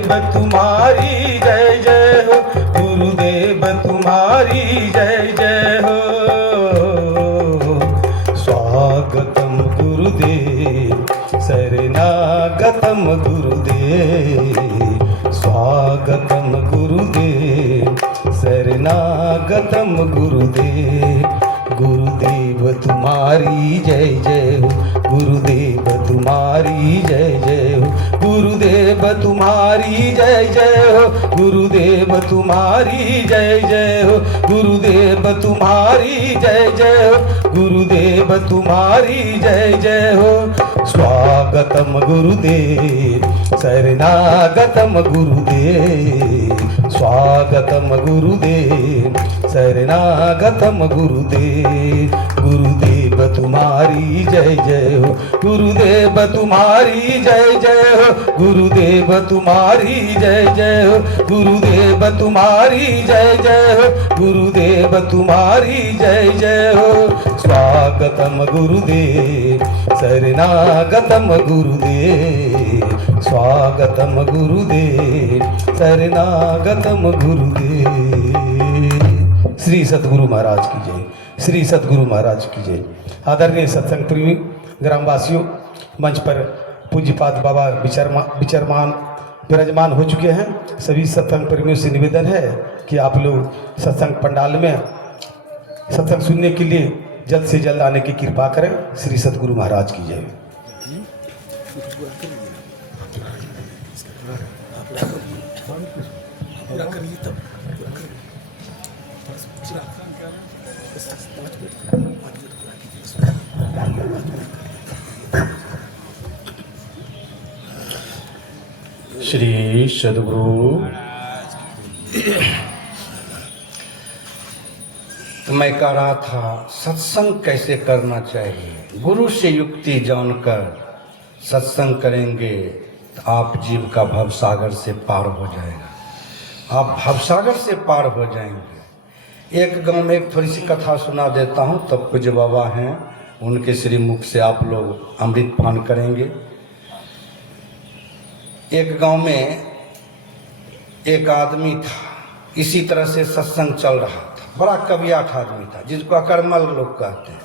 गुरुदेव तुम्हारी जय जय हो, गुरुदेव तुम्हारी जय जय हो। स्वागतम गुरुदेव शरणागतम गुरुदेव, स्वागतम गुरुदेव शरणागतम गुरुदेव। गुरुदेव तुम्हारी जय जय हो, गुरुदेव तुम्हारी जय जय हो, गुरुदेव तुम्हारी जय जय हो, गुरुदेव तुम्हारी जय जय हो, गुरुदेव तुम्हारी जय जय हो, गुरुदेव तुम्हारी जय जय हो। स्वागतम गुरुदेव शरणागतम गुरुदेव, स्वागतम गुरुदेव शरणागतम गुरुदेव। गुरुदेव तुम्हारी जय जय हो, गुरुदेव तुम्हारी जय जय हो, गुरुदेव तुम्हारी जय जय हो, गुरुदेव तुम्हारी जय जय हो, गुरुदेव तुम्हारी जय जय हो। स्वागतम गुरुदेव शरणागतम गुरुदेव, स्वागतम गुरुदेव शरणागतम गुरुदेव। श्री सद्गुरु महाराज की जय, श्री सद्गुरु महाराज की जय। आदरणीय सत्संग प्रेमी ग्रामवासियों, मंच पर पूज्यपाद बाबा विराजमान हो चुके हैं। सभी सत्संग प्रेमियों से निवेदन है कि आप लोग सत्संग पंडाल में सत्संग सुनने के लिए जल्द से जल्द आने की कृपा करें। श्री सद्गुरु महाराज की जय। श्री सद्गुरु। तो मैं कह रहा था सत्संग कैसे करना चाहिए। गुरु से युक्ति जानकर सत्संग करेंगे तो आप जीव का भवसागर से पार हो जाएगा, आप भवसागर से पार हो जाएंगे। एक गांव में एक थोड़ी सी कथा सुना देता हूँ, तब पूज्य बाबा हैं उनके श्री मुख से आप लोग अमृत पान करेंगे। एक गांव में एक आदमी था, इसी तरह से सत्संग चल रहा था। बड़ा कवियाठ आदमी था, जिसको अकर्मल लोग कहते हैं।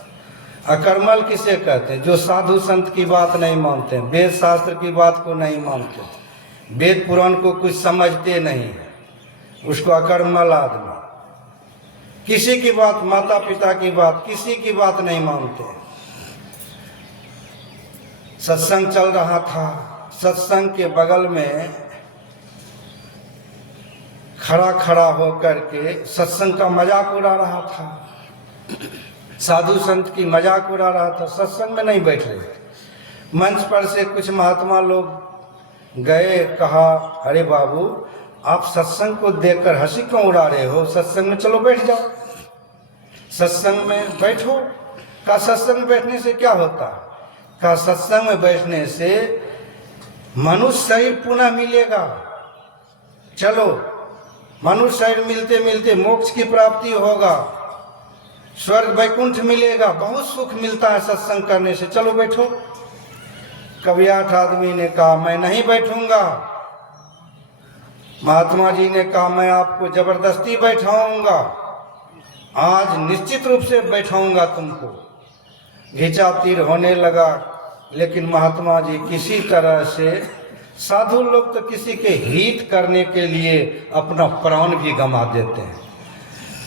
अकर्मल किसे कहते हैं? जो साधु संत की बात नहीं मानते, वेद शास्त्र की बात को नहीं मानते, वेद पुराण को कुछ समझते नहीं है, उसको अकर्मल आदमी। किसी की बात, माता पिता की बात, किसी की बात नहीं मानते। सत्संग चल रहा था, सत्संग के बगल में खड़ा खड़ा होकर के सत्संग का मजाक उड़ा रहा था, साधु संत की मजाक उड़ा रहा था। सत्संग में नहीं बैठ रहे थे। मंच पर से कुछ महात्मा लोग गए, कहा अरे बाबू आप सत्संग को देखकर हंसी क्यों उड़ा रहे हो, सत्संग में चलो बैठ जाओ, सत्संग में बैठो। का सत्संग में बैठने से क्या होता? का सत्संग में बैठने से मनुष्य शरीर पुनः मिलेगा। चलो, मनुष्य शरीर मिलते मिलते मोक्ष की प्राप्ति होगा, स्वर्ग वैकुंठ मिलेगा, बहुत सुख मिलता है सत्संग करने से, चलो बैठो। कवियाठ आदमी ने कहा मैं नहीं बैठूंगा। महात्मा जी ने कहा मैं आपको जबरदस्ती बैठाऊंगा, आज निश्चित रूप से बैठाऊंगा तुमको। घिचा तीर होने लगा, लेकिन महात्मा जी किसी तरह से, साधु लोग तो किसी के हित करने के लिए अपना प्राण भी गंवा देते हैं।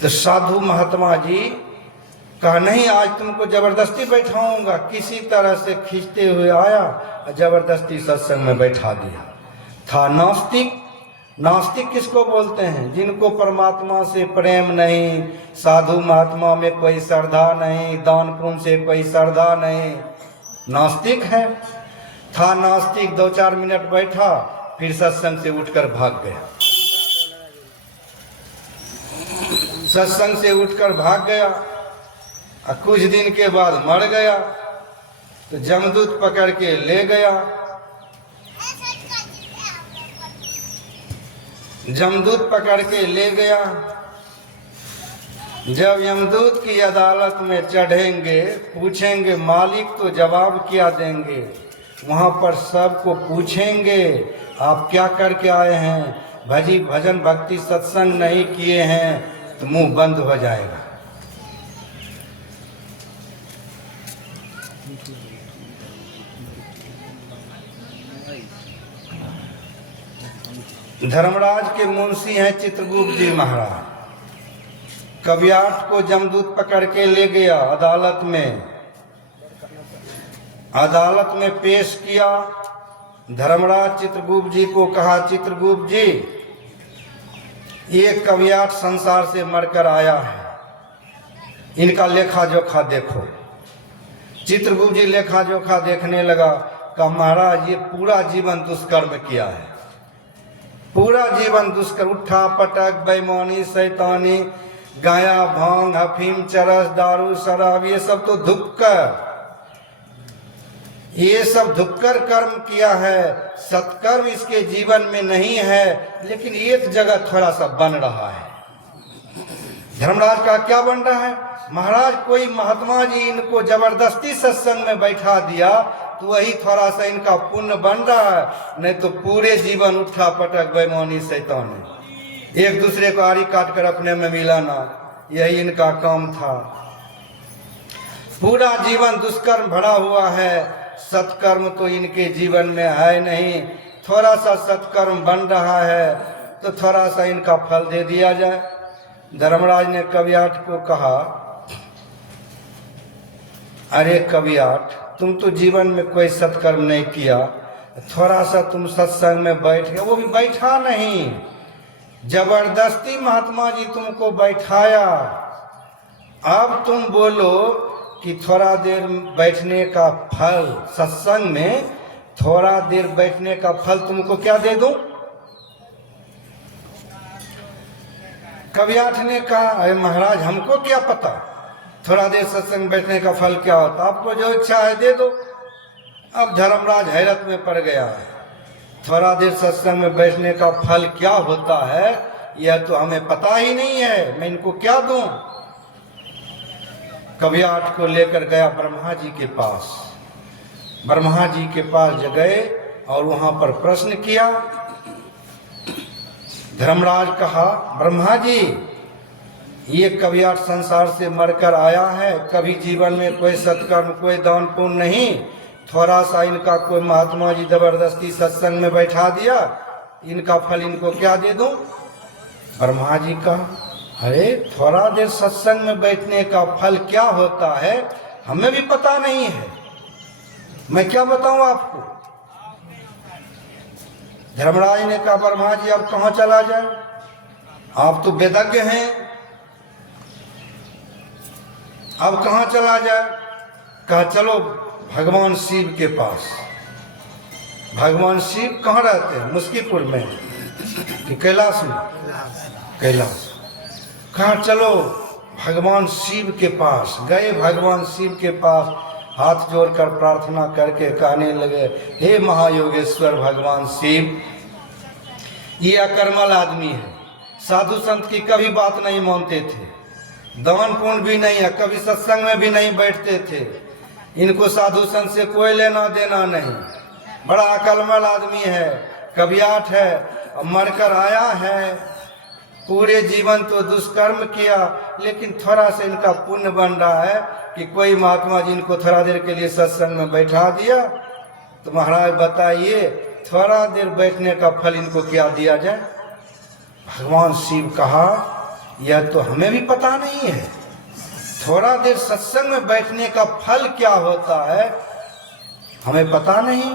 तो साधु महात्मा जी कहा नहीं आज तुमको जबरदस्ती बैठाऊंगा। किसी तरह से खींचते हुए आया और जबरदस्ती सत्संग में बैठा दिया। था नास्तिक। नास्तिक किसको बोलते हैं? जिनको परमात्मा से प्रेम नहीं, साधु महात्मा में कोई श्रद्धा नहीं, दान पुण्य से कोई श्रद्धा नहीं, नास्तिक है। था नास्तिक, 2-4 मिनट बैठा, फिर सत्संग से उठकर भाग गया। सत्संग से उठकर भाग गया और कुछ दिन के बाद मर गया। तो जमदूत पकड़ के ले गया। जमदूत पकड़ के ले गया। जब यमदूत की अदालत में चढ़ेंगे, पूछेंगे मालिक तो जवाब क्या देंगे? वहाँ पर सबको पूछेंगे आप क्या करके आए हैं? भजन भक्ति सत्संग नहीं किए हैं तो मुंह बंद हो जाएगा। धर्मराज के मुंशी हैं चित्रगुप्त जी महाराज। कवियाठ को जमदूत पकड़ के ले गया अदालत में। अदालत में पेश किया। धर्मराज चित्रगुप्त जी को कहा, चित्रगुप्त जी, ये कवियाठ संसार से मरकर आया है, इनका लेखा जोखा देखो। चित्रगुप्त जी लेखा जोखा देखने लगा। कहा, महाराज, ये पूरा जीवन दुष्कर्म किया है, पूरा जीवन दुष्कर्म, उठा पटक, बेईमानी, शैतानी, गाया, भांग, अफीम, चरस, दारू, शराब, ये सब तो धुक्कर, ये सब धुक्कर कर्म किया है। सत्कर्म इसके जीवन में नहीं है, लेकिन एक जगह थोड़ा सा बन रहा है। धर्मराज का क्या बन रहा है? महाराज, कोई महात्मा जी इनको जबरदस्ती सत्संग में बैठा दिया तो वही थोड़ा सा इनका पुण्य बन रहा है, नहीं तो पूरे जीवन उठा पटक, बेईमानी, शैतानी, एक दूसरे को आड़ी काट कर अपने में मिलाना, यही इनका काम था। पूरा जीवन दुष्कर्म भरा हुआ है, सत्कर्म तो इनके जीवन में है नहीं। थोड़ा सा सत्कर्म बन रहा है तो थोड़ा सा इनका फल दे दिया जाए। धर्मराज ने कवियाठ को कहा, अरे कवियाठ, तुम तो जीवन में कोई सत्कर्म नहीं किया, थोड़ा सा तुम सत्संग में बैठ गए। वो भी बैठा नहीं, जबरदस्ती महात्मा जी तुमको बैठाया। अब तुम बोलो कि थोड़ा देर बैठने का फल, सत्संग में थोड़ा देर बैठने का फल तुमको क्या दे दूं? कवियाठ ने कहा, अरे महाराज, हमको क्या पता थोड़ा देर सत्संग बैठने का फल क्या होता, आपको जो इच्छा है दे दो। अब धर्मराज हैरत में पड़ गया। थोड़ा देर सत्संग में बैठने का फल क्या होता है यह तो हमें पता ही नहीं है, मैं इनको क्या दूं? कवियाठ को लेकर गया ब्रह्मा जी के पास। ब्रह्मा जी के पास गए और वहां पर प्रश्न किया। धर्मराज कहा, ब्रह्मा जी, ये कवियाठ संसार से मरकर आया है, कभी जीवन में कोई सत्कर्म, कोई दान पुण्य नहीं, थोड़ा सा इनका कोई महात्मा जी जबरदस्ती सत्संग में बैठा दिया, इनका फल इनको क्या दे दूं? ब्रह्मा जी कहा, अरे थोड़ा देर सत्संग में बैठने का फल क्या होता है हमें भी पता नहीं है, मैं क्या बताऊं आपको? धर्मराज ने कहा, ब्रह्मा जी अब कहाँ चला जाए, आप तो वेदज्ञ हैं, अब कहाँ चला जाए? कहा, चलो भगवान शिव के पास। भगवान शिव कहाँ रहते हैं? मुस्कीपुर में कि कैलाश में? कैलाश। कहा, चलो भगवान शिव के पास। गए भगवान शिव के पास, हाथ जोड़कर प्रार्थना करके कहने लगे, हे महायोगेश्वर भगवान शिव, ये अकर्मल आदमी है, साधु संत की कभी बात नहीं मानते थे, दान पुण्य भी नहीं है, कभी सत्संग में भी नहीं बैठते थे, इनको साधु संत से कोई लेना देना नहीं, बड़ा अकलमल आदमी है, कवियाठ है, मरकर आया है, पूरे जीवन तो दुष्कर्म किया, लेकिन थोड़ा सा इनका पुण्य बन रहा है कि कोई महात्मा जी इनको थोड़ा देर के लिए सत्संग में बैठा दिया। तो महाराज बताइए, थोड़ा देर बैठने का फल इनको क्या दिया जाए? भगवान शिव कहा, यह तो हमें भी पता नहीं है, थोड़ा देर सत्संग में बैठने का फल क्या होता है हमें पता नहीं।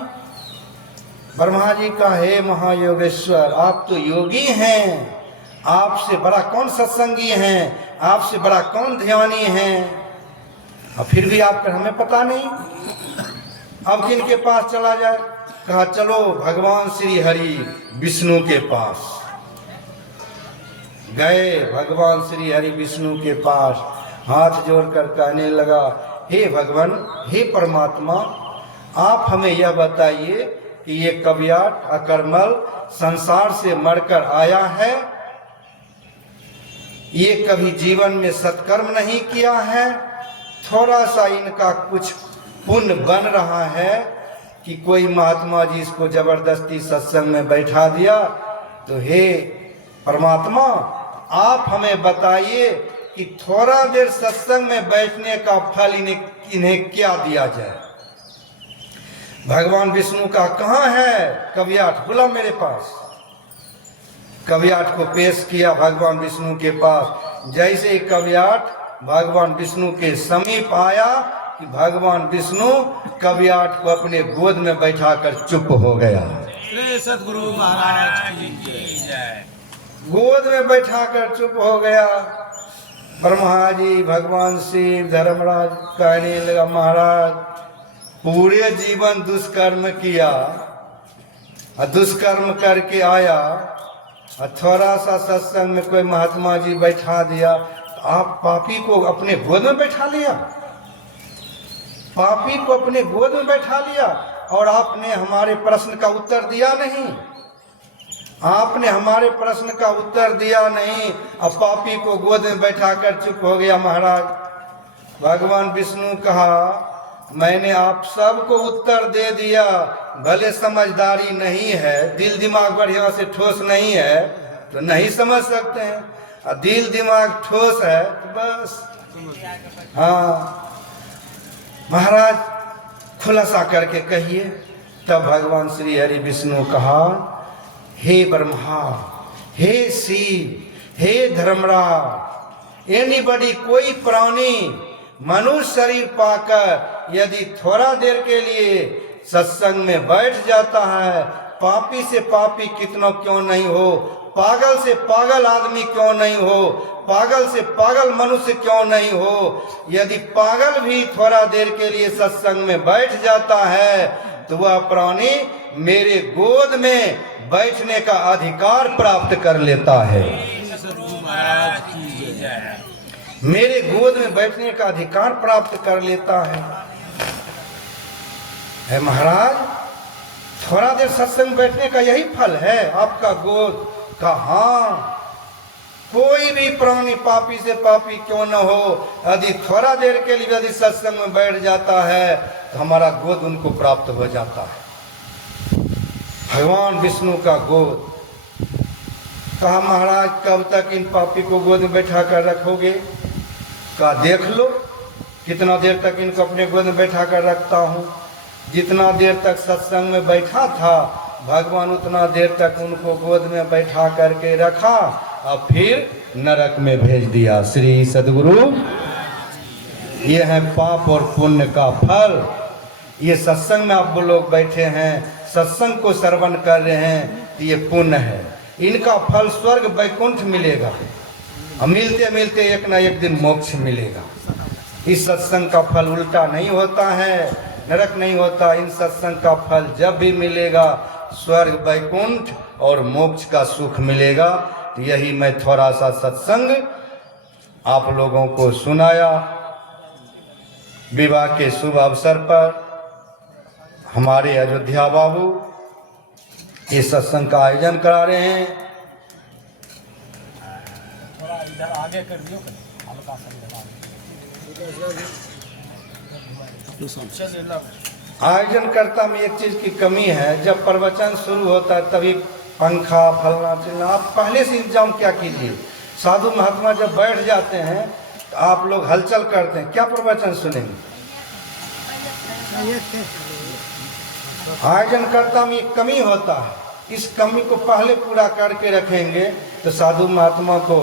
ब्रह्मा जी का, हे महायोगेश्वर, आप तो योगी हैं, आपसे बड़ा कौन सत्संगी हैं, आपसे बड़ा कौन ध्यानी हैं, और फिर भी आप हमें पता नहीं, अब किनके पास चला जाए? कहा, चलो भगवान श्री हरि विष्णु के पास। गए भगवान श्री हरि विष्णु के पास, हाथ जोड़कर कहने लगा, हे भगवान, हे परमात्मा, आप हमें यह बताइए कि ये कवियाठ अकर्मल संसार से मरकर आया है, ये कभी जीवन में सत्कर्म नहीं किया है, थोड़ा सा इनका कुछ पुण्य बन रहा है, कि कोई महात्मा जी इसको जबरदस्ती सत्संग में बैठा दिया, तो हे परमात्मा आप हमें बताइए कि थोड़ा देर सत्संग में बैठने का फल इन्हें क्या दिया जाए। भगवान विष्णु का कहाँ है कवियाठ, बोला मेरे पास। कवियाठ को पेश किया भगवान विष्णु के पास। जैसे ही कवियाठ भगवान विष्णु के समीप आया कि भगवान विष्णु कवियाठ को अपने गोद में बैठाकर चुप हो गया। श्री सद्गुरु महाराज की जय। गोद में बैठाकर चुप हो गया। ब्रह्मा जी, भगवान शिव, धर्मराज कहने लगा, महाराज पूरे जीवन दुष्कर्म किया, दुष्कर्म करके आया, थोड़ा सा सत्संग में कोई महात्मा जी बैठा दिया, तो आप पापी को अपने गोद में बैठा लिया, पापी को अपने गोद में बैठा लिया, और आपने हमारे प्रश्न का उत्तर दिया नहीं, आपने हमारे प्रश्न का उत्तर दिया नहीं, अब पापी को गोद में बैठाकर चुप हो गया। महाराज भगवान विष्णु कहा, मैंने आप सबको उत्तर दे दिया, भले समझदारी नहीं है, दिल दिमाग बढ़िया से ठोस नहीं है तो नहीं समझ सकते हैं, और दिल दिमाग ठोस है तो बस। हाँ महाराज खुलासा करके कहिए। तब भगवान श्री हरि विष्णु कहा, हे ब्रह्मा, हे शिव, हे धर्मराज, एनीबडी कोई प्राणी मनुष्य शरीर पाकर यदि थोड़ा देर के लिए सत्संग में बैठ जाता है, पापी से पापी कितना क्यों नहीं हो, पागल से पागल आदमी क्यों नहीं हो, पागल से पागल मनुष्य क्यों नहीं हो, यदि पागल भी थोड़ा देर के लिए सत्संग में बैठ जाता है तो वह प्राणी मेरे गोद में बैठने का अधिकार प्राप्त कर लेता है। मेरे गोद में बैठने का अधिकार प्राप्त कर लेता है महाराज, थोड़ा देर सत्संग बैठने का यही फल है आपका गोद का। हाँ, कोई भी प्राणी पापी से पापी क्यों न हो, यदि थोड़ा देर के लिए यदि सत्संग में बैठ जाता है तो हमारा गोद उनको प्राप्त हो जाता है। भगवान विष्णु का गोद। कहा, महाराज कब तक इन पापी को गोद में बैठा कर रखोगे? कहा, देख लो कितना देर तक इनको अपने गोद में बैठा कर रखता हूँ। जितना देर तक सत्संग में बैठा था भगवान उतना देर तक उनको गोद में बैठा करके रखा और फिर नरक में भेज दिया। श्री सद्गुरु, ये है पाप और पुण्य का फल। ये सत्संग में आप लोग बैठे हैं, सत्संग को श्रवण कर रहे हैं, ये पुण्य है। इनका फल स्वर्ग वैकुंठ मिलेगा, मिलते मिलते एक ना एक दिन मोक्ष मिलेगा। इस सत्संग का फल उल्टा नहीं होता है, नरक नहीं होता। इन सत्संग का फल जब भी मिलेगा स्वर्ग वैकुंठ और मोक्ष का सुख मिलेगा। तो यही मैं थोड़ा सा सत्संग आप लोगों को सुनाया। विवाह के शुभ अवसर पर हमारे अयोध्या बाबू इस सत्संग का आयोजन करा रहे हैं। थोड़ा इधर आगे कर दियो, हल्का सा आयोजनकर्ता में एक चीज की कमी है, जब प्रवचन शुरू होता है तभी पंखा फलना चिलना, आप पहले से इंतजाम क्या कीजिए। साधु महात्मा जब बैठ जाते हैं तो आप लोग हलचल करते हैं, क्या प्रवचन सुनेंगे? आयोजनकर्ता में एक कमी होता है, इस कमी को पहले पूरा करके रखेंगे तो साधु महात्मा को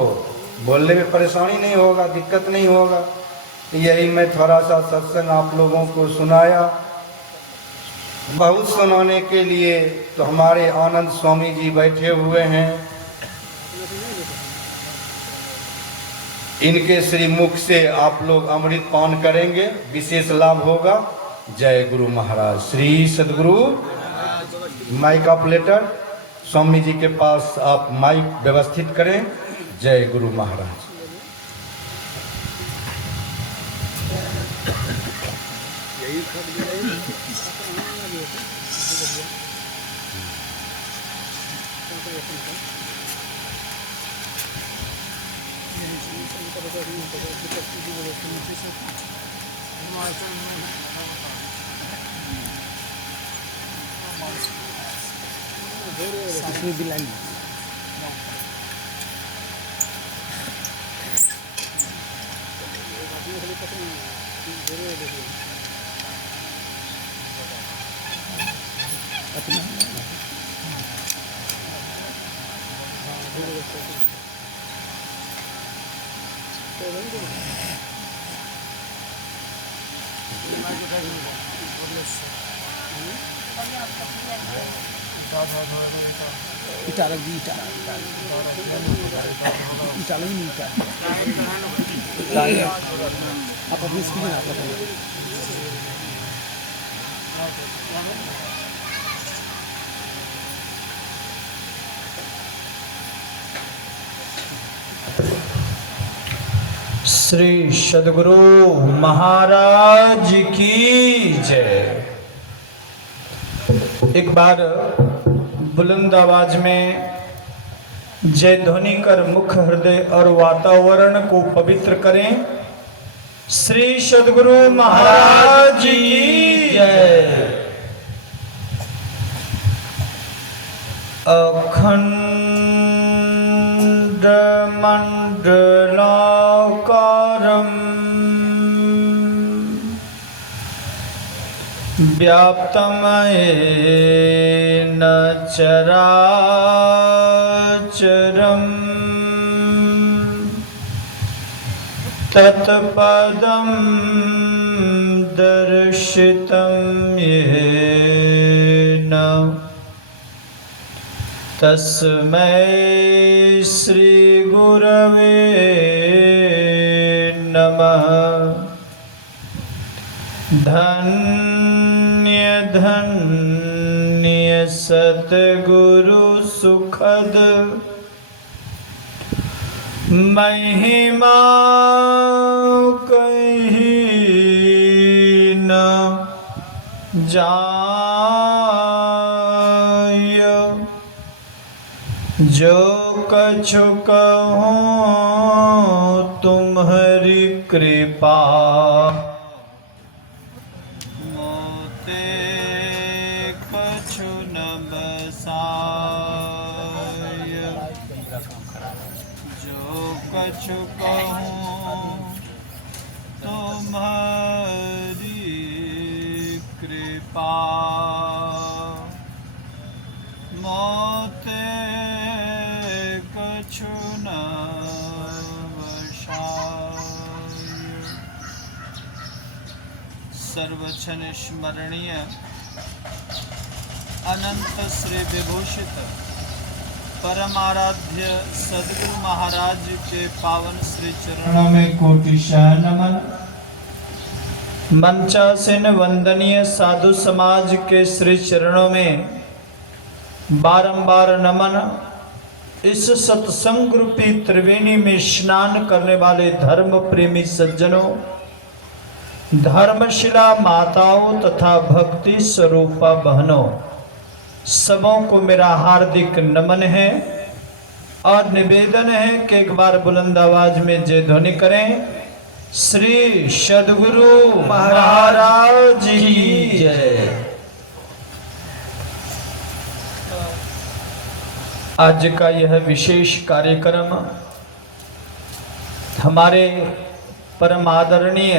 बोलने में परेशानी नहीं होगा, दिक्कत नहीं होगा। तो यही मैं थोड़ा सा सत्संग आप लोगों को सुनाया। बहुत सुनाने के लिए तो हमारे आनंद स्वामी जी बैठे हुए हैं, इनके श्री मुख से आप लोग अमृत पान करेंगे, विशेष लाभ होगा। जय गुरु महाराज। श्री सद्गुरु। माइक ऑपरेटर स्वामी जी के पास आप माइक व्यवस्थित करें। जय गुरु महाराज। इटा लगी इटा इटा लगी नहीं इटा आप अपनी स्क्रीन आप अपनी श्री सद्गुरु महाराज की जय। एक बार बुलंद आवाज में जय ध्वनि कर मुख हृदय और वातावरण को पवित्र करें। श्री सद्गुरु महाराज की जय। अखंड मंडलाकारं व्याप्तं येन चराचरं तत्पदं दर्शितं येन तस्मै श्री गुरवे नमः। धन्य धन्य सतगुरु सुखद महिमा कहीं न जाय। जो कछु कहूँ तुम्हारी कृपा मोते कछु न बसाय। जो कछु कहूँ तुम्हारी कृपा मोते कछु न बसाय। सर्वक्षण स्मरणीय अनंत श्री विभूषित परम आराध्य सद्गुरु महाराज के पावन श्री चरणों में कोटिशः नमन। मंचासीन वंदनीय साधु समाज के श्री चरणों में बारंबार नमन। इस सत्संग रूपी त्रिवेणी में स्नान करने वाले धर्म प्रेमी सज्जनों, धर्मशिला माताओं तथा भक्ति स्वरूपा बहनों, सबों को मेरा हार्दिक नमन है और निवेदन है कि एक बार बुलंद आवाज में जय ध्वनि करें। श्री सद्गुरु महाराज की जय। आज का यह विशेष कार्यक्रम हमारे परम आदरणीय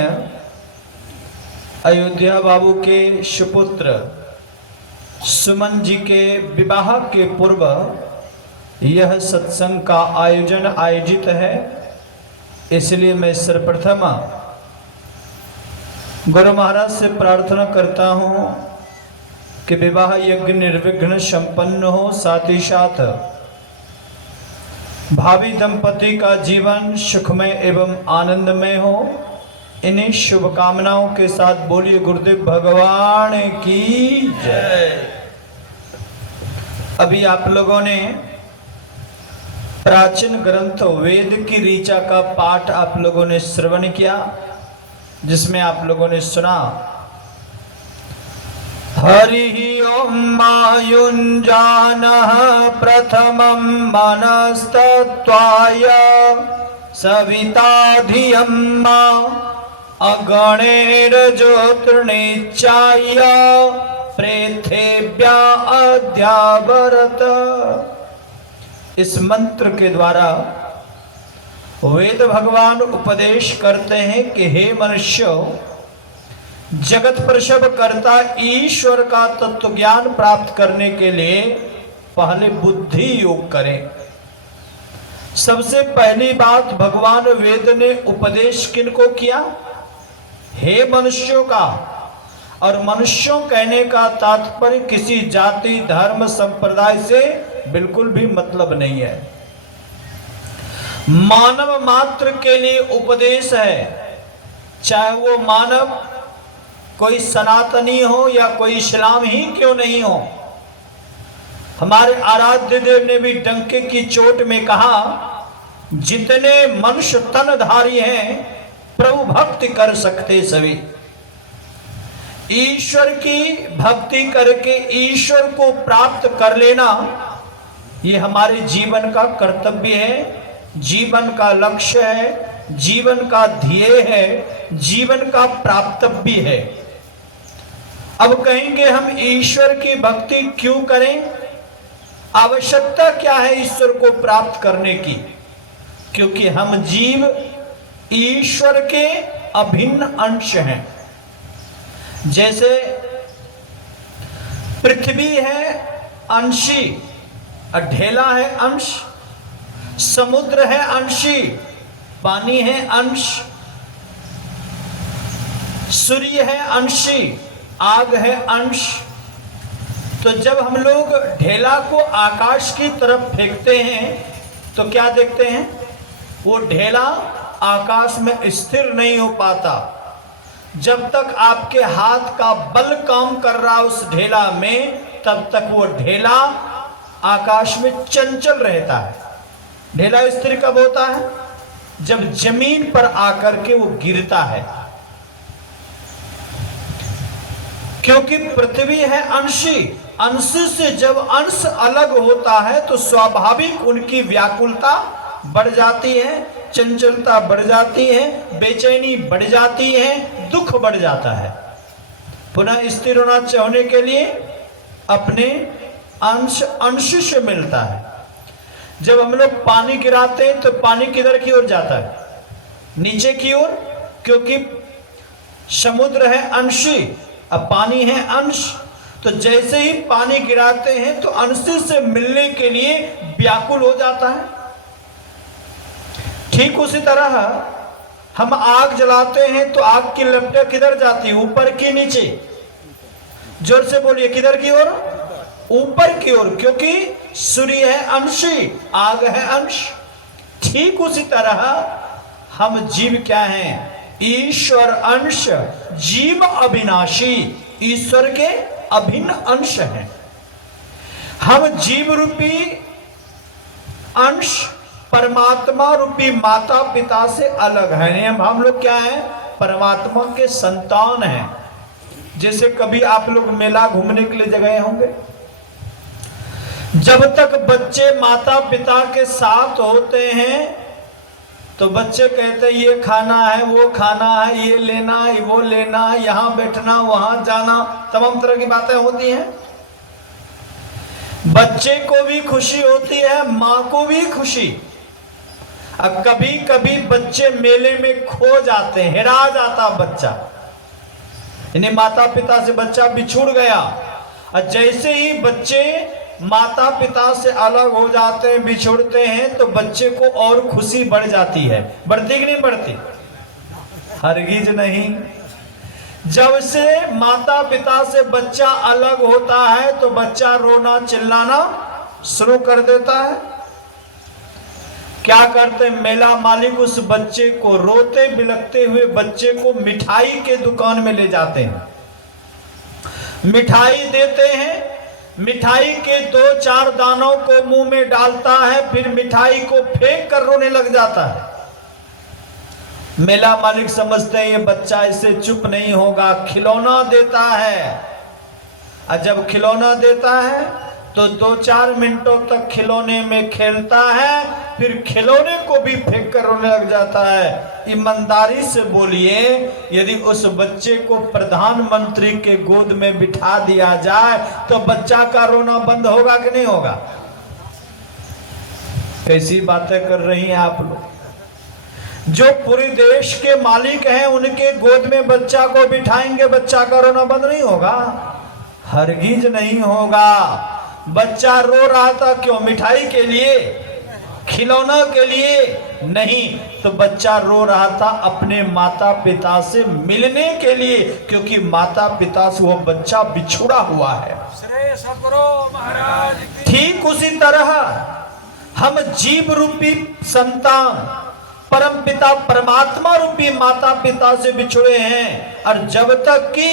अयोध्या बाबू के सुपुत्र सुमन जी के विवाह के पूर्व यह सत्संग का आयोजन आयोजित है। इसलिए मैं सर्वप्रथम गुरु महाराज से प्रार्थना करता हूँ कि विवाह यज्ञ निर्विघ्न संपन्न हो, साथ ही साथ भावी दंपति का जीवन सुखमय एवं आनंदमय हो। इन्हीं शुभकामनाओं के साथ बोलिए गुरुदेव भगवान की जय। अभी आप लोगों ने प्राचीन ग्रंथ वेद की ऋचा का पाठ आप लोगों ने श्रवण किया, जिसमें आप लोगों ने सुना हरि ओम मायुंजानः प्रथमं मनस्तत्वाय सविता धियम्मा अगणेर ज्योतिर्निचाय प्रेथेभ्या अध्यावरत। इस मंत्र के द्वारा वेद भगवान उपदेश करते हैं कि हे मनुष्य, जगत प्रसव करता ईश्वर का तत्व ज्ञान प्राप्त करने के लिए पहले बुद्धि योग करें। सबसे पहली बात भगवान वेद ने उपदेश किनको किया? हे मनुष्यों का। और मनुष्यों कहने का तात्पर्य किसी जाति धर्म संप्रदाय से बिल्कुल भी मतलब नहीं है। मानव मात्र के लिए उपदेश है, चाहे वो मानव कोई सनातनी हो या कोई इस्लाम ही क्यों नहीं हो। हमारे आराध्य देव ने भी डंके की चोट में कहा, जितने मनुष्य तनधारी हैं प्रभु भक्ति कर सकते सभी। ईश्वर की भक्ति करके ईश्वर को प्राप्त कर लेना ये हमारे जीवन का कर्तव्य है, जीवन का लक्ष्य है, जीवन का ध्येय है, जीवन का प्राप्तव्य है। अब कहेंगे हम ईश्वर की भक्ति क्यों करें? आवश्यकता क्या है ईश्वर को प्राप्त करने की? क्योंकि हम जीव ईश्वर के अभिन्न अंश हैं। जैसे पृथ्वी है अंशी, ढेला है अंश, समुद्र है अंशी, पानी है अंश, सूर्य है अंशी, आग है अंश। तो जब हम लोग ढेला को आकाश की तरफ फेंकते हैं तो क्या देखते हैं? वो ढेला आकाश में स्थिर नहीं हो पाता। जब तक आपके हाथ का बल काम कर रहा उस ढेला में, तब तक वो ढेला आकाश में चंचल रहता है। ढेला स्थिर कब होता है? जब जमीन पर आकर के वो गिरता है। क्योंकि पृथ्वी है अंशी, अंश से जब अंश अलग होता है तो स्वाभाविक उनकी व्याकुलता बढ़ जाती है, चंचलता बढ़ जाती है, बेचैनी बढ़ जाती है, दुख बढ़ जाता है। पुनः स्थिर होना चाहने के लिए अपने अंश से मिलता है। जब हम लोग पानी गिराते हैं तो पानी किधर की ओर जाता है? नीचे की ओर, क्योंकि समुद्र है अंशी, अब पानी है अंश। तो जैसे ही पानी गिराते हैं तो अंश से मिलने के लिए व्याकुल हो जाता है। ठीक उसी तरह हम आग जलाते हैं तो आग की लपटें किधर जाती है? ऊपर की नीचे? जोर से बोलिए, किधर की ओर? ऊपर की ओर, क्योंकि सूर्य है अंशी, आग है अंश। ठीक उसी तरह हम जीव क्या हैं? ईश्वर अंश, जीव अविनाशी, ईश्वर के अभिन्न अंश हैं। हम जीव रूपी अंश परमात्मा रूपी माता पिता से अलग हैं। हम लोग क्या हैं? परमात्मा के संतान हैं। जैसे कभी आप लोग मेला घूमने के लिए गए होंगे, जब तक बच्चे माता पिता के साथ होते हैं तो बच्चे कहते हैं ये खाना है, वो खाना है, ये लेना है, वो लेना है, यहाँ बैठना, वहां जाना, तमाम तरह की बातें होती हैं। बच्चे को भी खुशी होती है, माँ को भी खुशी। अब कभी कभी बच्चे मेले में खो जाते हैं, हेरा जाता बच्चा, इन्हें माता पिता से बच्चा बिछुड़ गया। और जैसे ही बच्चे माता पिता से अलग हो जाते हैं, बिछुड़ते हैं, तो बच्चे को और खुशी बढ़ जाती है। बढ़ती कि नहीं बढ़ती? हरगिज नहीं। जब से माता पिता से बच्चा अलग होता है तो बच्चा रोना चिल्लाना शुरू कर देता है। क्या करते? मेला मालिक उस बच्चे को, रोते बिलखते हुए बच्चे को मिठाई के दुकान में ले जाते हैं, मिठाई देते हैं। मिठाई के 2-4 दानों को मुंह में डालता है, फिर मिठाई को फेंक कर रोने लग जाता है। मेला मालिक समझते हैं ये बच्चा इससे चुप नहीं होगा, खिलौना देता है। और जब खिलौना देता है तो 2-4 मिनटों तक खिलौने में खेलता है, फिर खिलौने को भी फेंक कर रोने लग जाता है। ईमानदारी से बोलिए, यदि उस बच्चे को प्रधानमंत्री के गोद में बिठा दिया जाए तो बच्चा का रोना बंद होगा कि नहीं होगा? कैसी बातें कर रही हैं आप लोग? जो पूरे देश के मालिक हैं उनके गोद में बच्चा को बिठाएंगे, बच्चा का रोना बंद नहीं होगा? हरगिज नहीं होगा। बच्चा रो रहा था क्यों? मिठाई के लिए, खिलौना के लिए नहीं, तो बच्चा रो रहा था अपने माता पिता से मिलने के लिए, क्योंकि माता पिता से वो बच्चा बिछुड़ा हुआ है। श्री सद्गुरु महाराज की ठीक उसी तरह हम जीव रूपी संतान परम पिता परमात्मा रूपी माता पिता से बिछुड़े हैं, और जब तक कि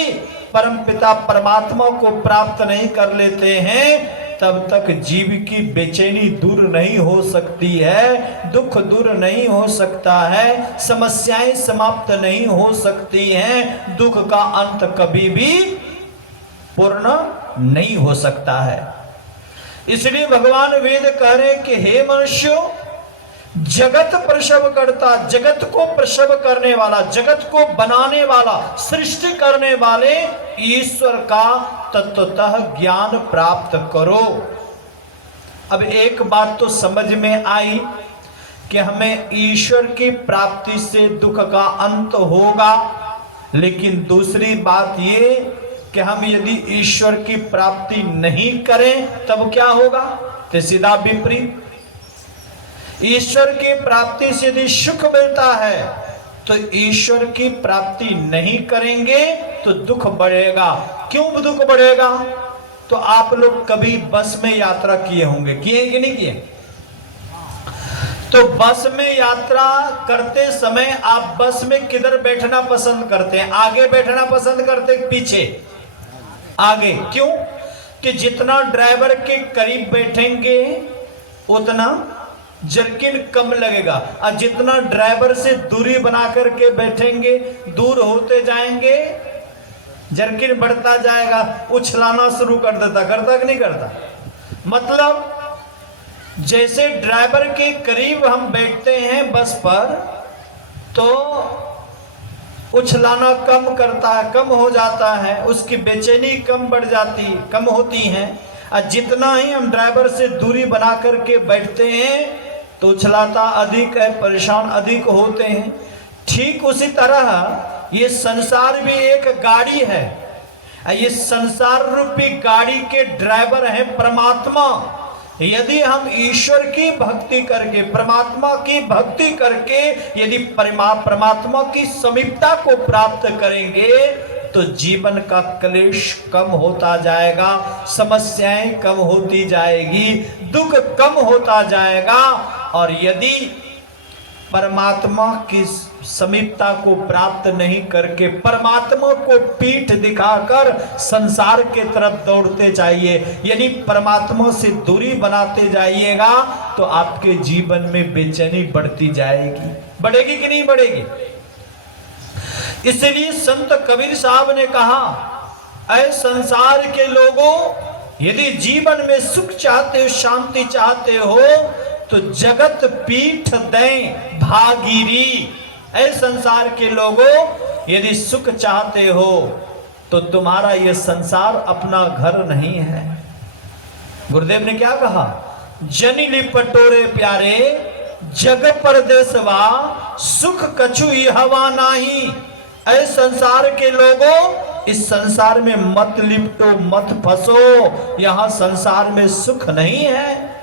परम पिता परमात्मा को प्राप्त नहीं कर लेते हैं तब तक जीव की बेचैनी दूर नहीं हो सकती है, दुख दूर नहीं हो सकता है, समस्याएं समाप्त नहीं हो सकती हैं, दुख का अंत कभी भी पूर्ण नहीं हो सकता है। इसलिए भगवान वेद कह रहे कि हे मनुष्यों, जगत प्रसव करता, जगत को प्रसव करने वाला, जगत को बनाने वाला, सृष्टि करने वाले ईश्वर का तत्वतः ज्ञान प्राप्त करो। अब एक बात तो समझ में आई कि हमें ईश्वर की प्राप्ति से दुख का अंत होगा, लेकिन दूसरी बात ये कि हम यदि ईश्वर की प्राप्ति नहीं करें तब क्या होगा? तो सीधा विपरीत। ईश्वर की प्राप्ति से यदि सुख मिलता है तो ईश्वर की प्राप्ति नहीं करेंगे तो दुख बढ़ेगा। क्यों दुख बढ़ेगा? तो आप लोग कभी बस में यात्रा किए होंगे, किए कि नहीं किए? तो बस में यात्रा करते समय आप बस में किधर बैठना पसंद करते हैं? आगे बैठना पसंद करते हैं, पीछे? आगे। क्यों? कि जितना ड्राइवर के करीब बैठेंगे उतना जर्किन कम लगेगा, और जितना ड्राइवर से दूरी बना करके बैठेंगे, दूर होते जाएंगे, जर्किन बढ़ता जाएगा, उछलाना शुरू कर देता। करता कि नहीं करता? मतलब जैसे ड्राइवर के करीब हम बैठते हैं बस पर तो उछलाना कम करता है, कम हो जाता है, उसकी बेचैनी कम बढ़ जाती, कम होती है। और जितना ही हम ड्राइवर से दूरी बना करके बैठते हैं तो उछलाता अधिक है, परेशान अधिक होते हैं। ठीक उसी तरह ये संसार भी एक गाड़ी है, ये संसार रूपी गाड़ी के ड्राइवर है परमात्मा। यदि हम ईश्वर की भक्ति करके, परमात्मा की भक्ति करके यदि परमात्मा की समीपता को प्राप्त करेंगे तो जीवन का क्लेश कम होता जाएगा, समस्याएं कम होती जाएगी, दुख कम होता जाएगा। और यदि परमात्मा की समीपता को प्राप्त नहीं करके परमात्मा को पीठ दिखाकर संसार के तरफ दौड़ते जाइए, यानी परमात्मा से दूरी बनाते जाइएगा, तो आपके जीवन में बेचैनी बढ़ती जाएगी। बढ़ेगी कि नहीं बढ़ेगी? इसलिए संत कबीर साहब ने कहा, ऐ संसार के लोगों, यदि जीवन में सुख चाहते हो, शांति चाहते हो, तो जगत पीठ दें भागीरी। ऐ संसार के लोगों, यदि सुख चाहते हो तो तुम्हारा यह संसार अपना घर नहीं है। गुरुदेव ने क्या कहा? जनिली पटोरे प्यारे, जग परदेसवा, सुख कछु हवा नाही। ऐ संसार के लोगों, इस संसार में मत लिपटो, मत फंसो, यहां संसार में सुख नहीं है।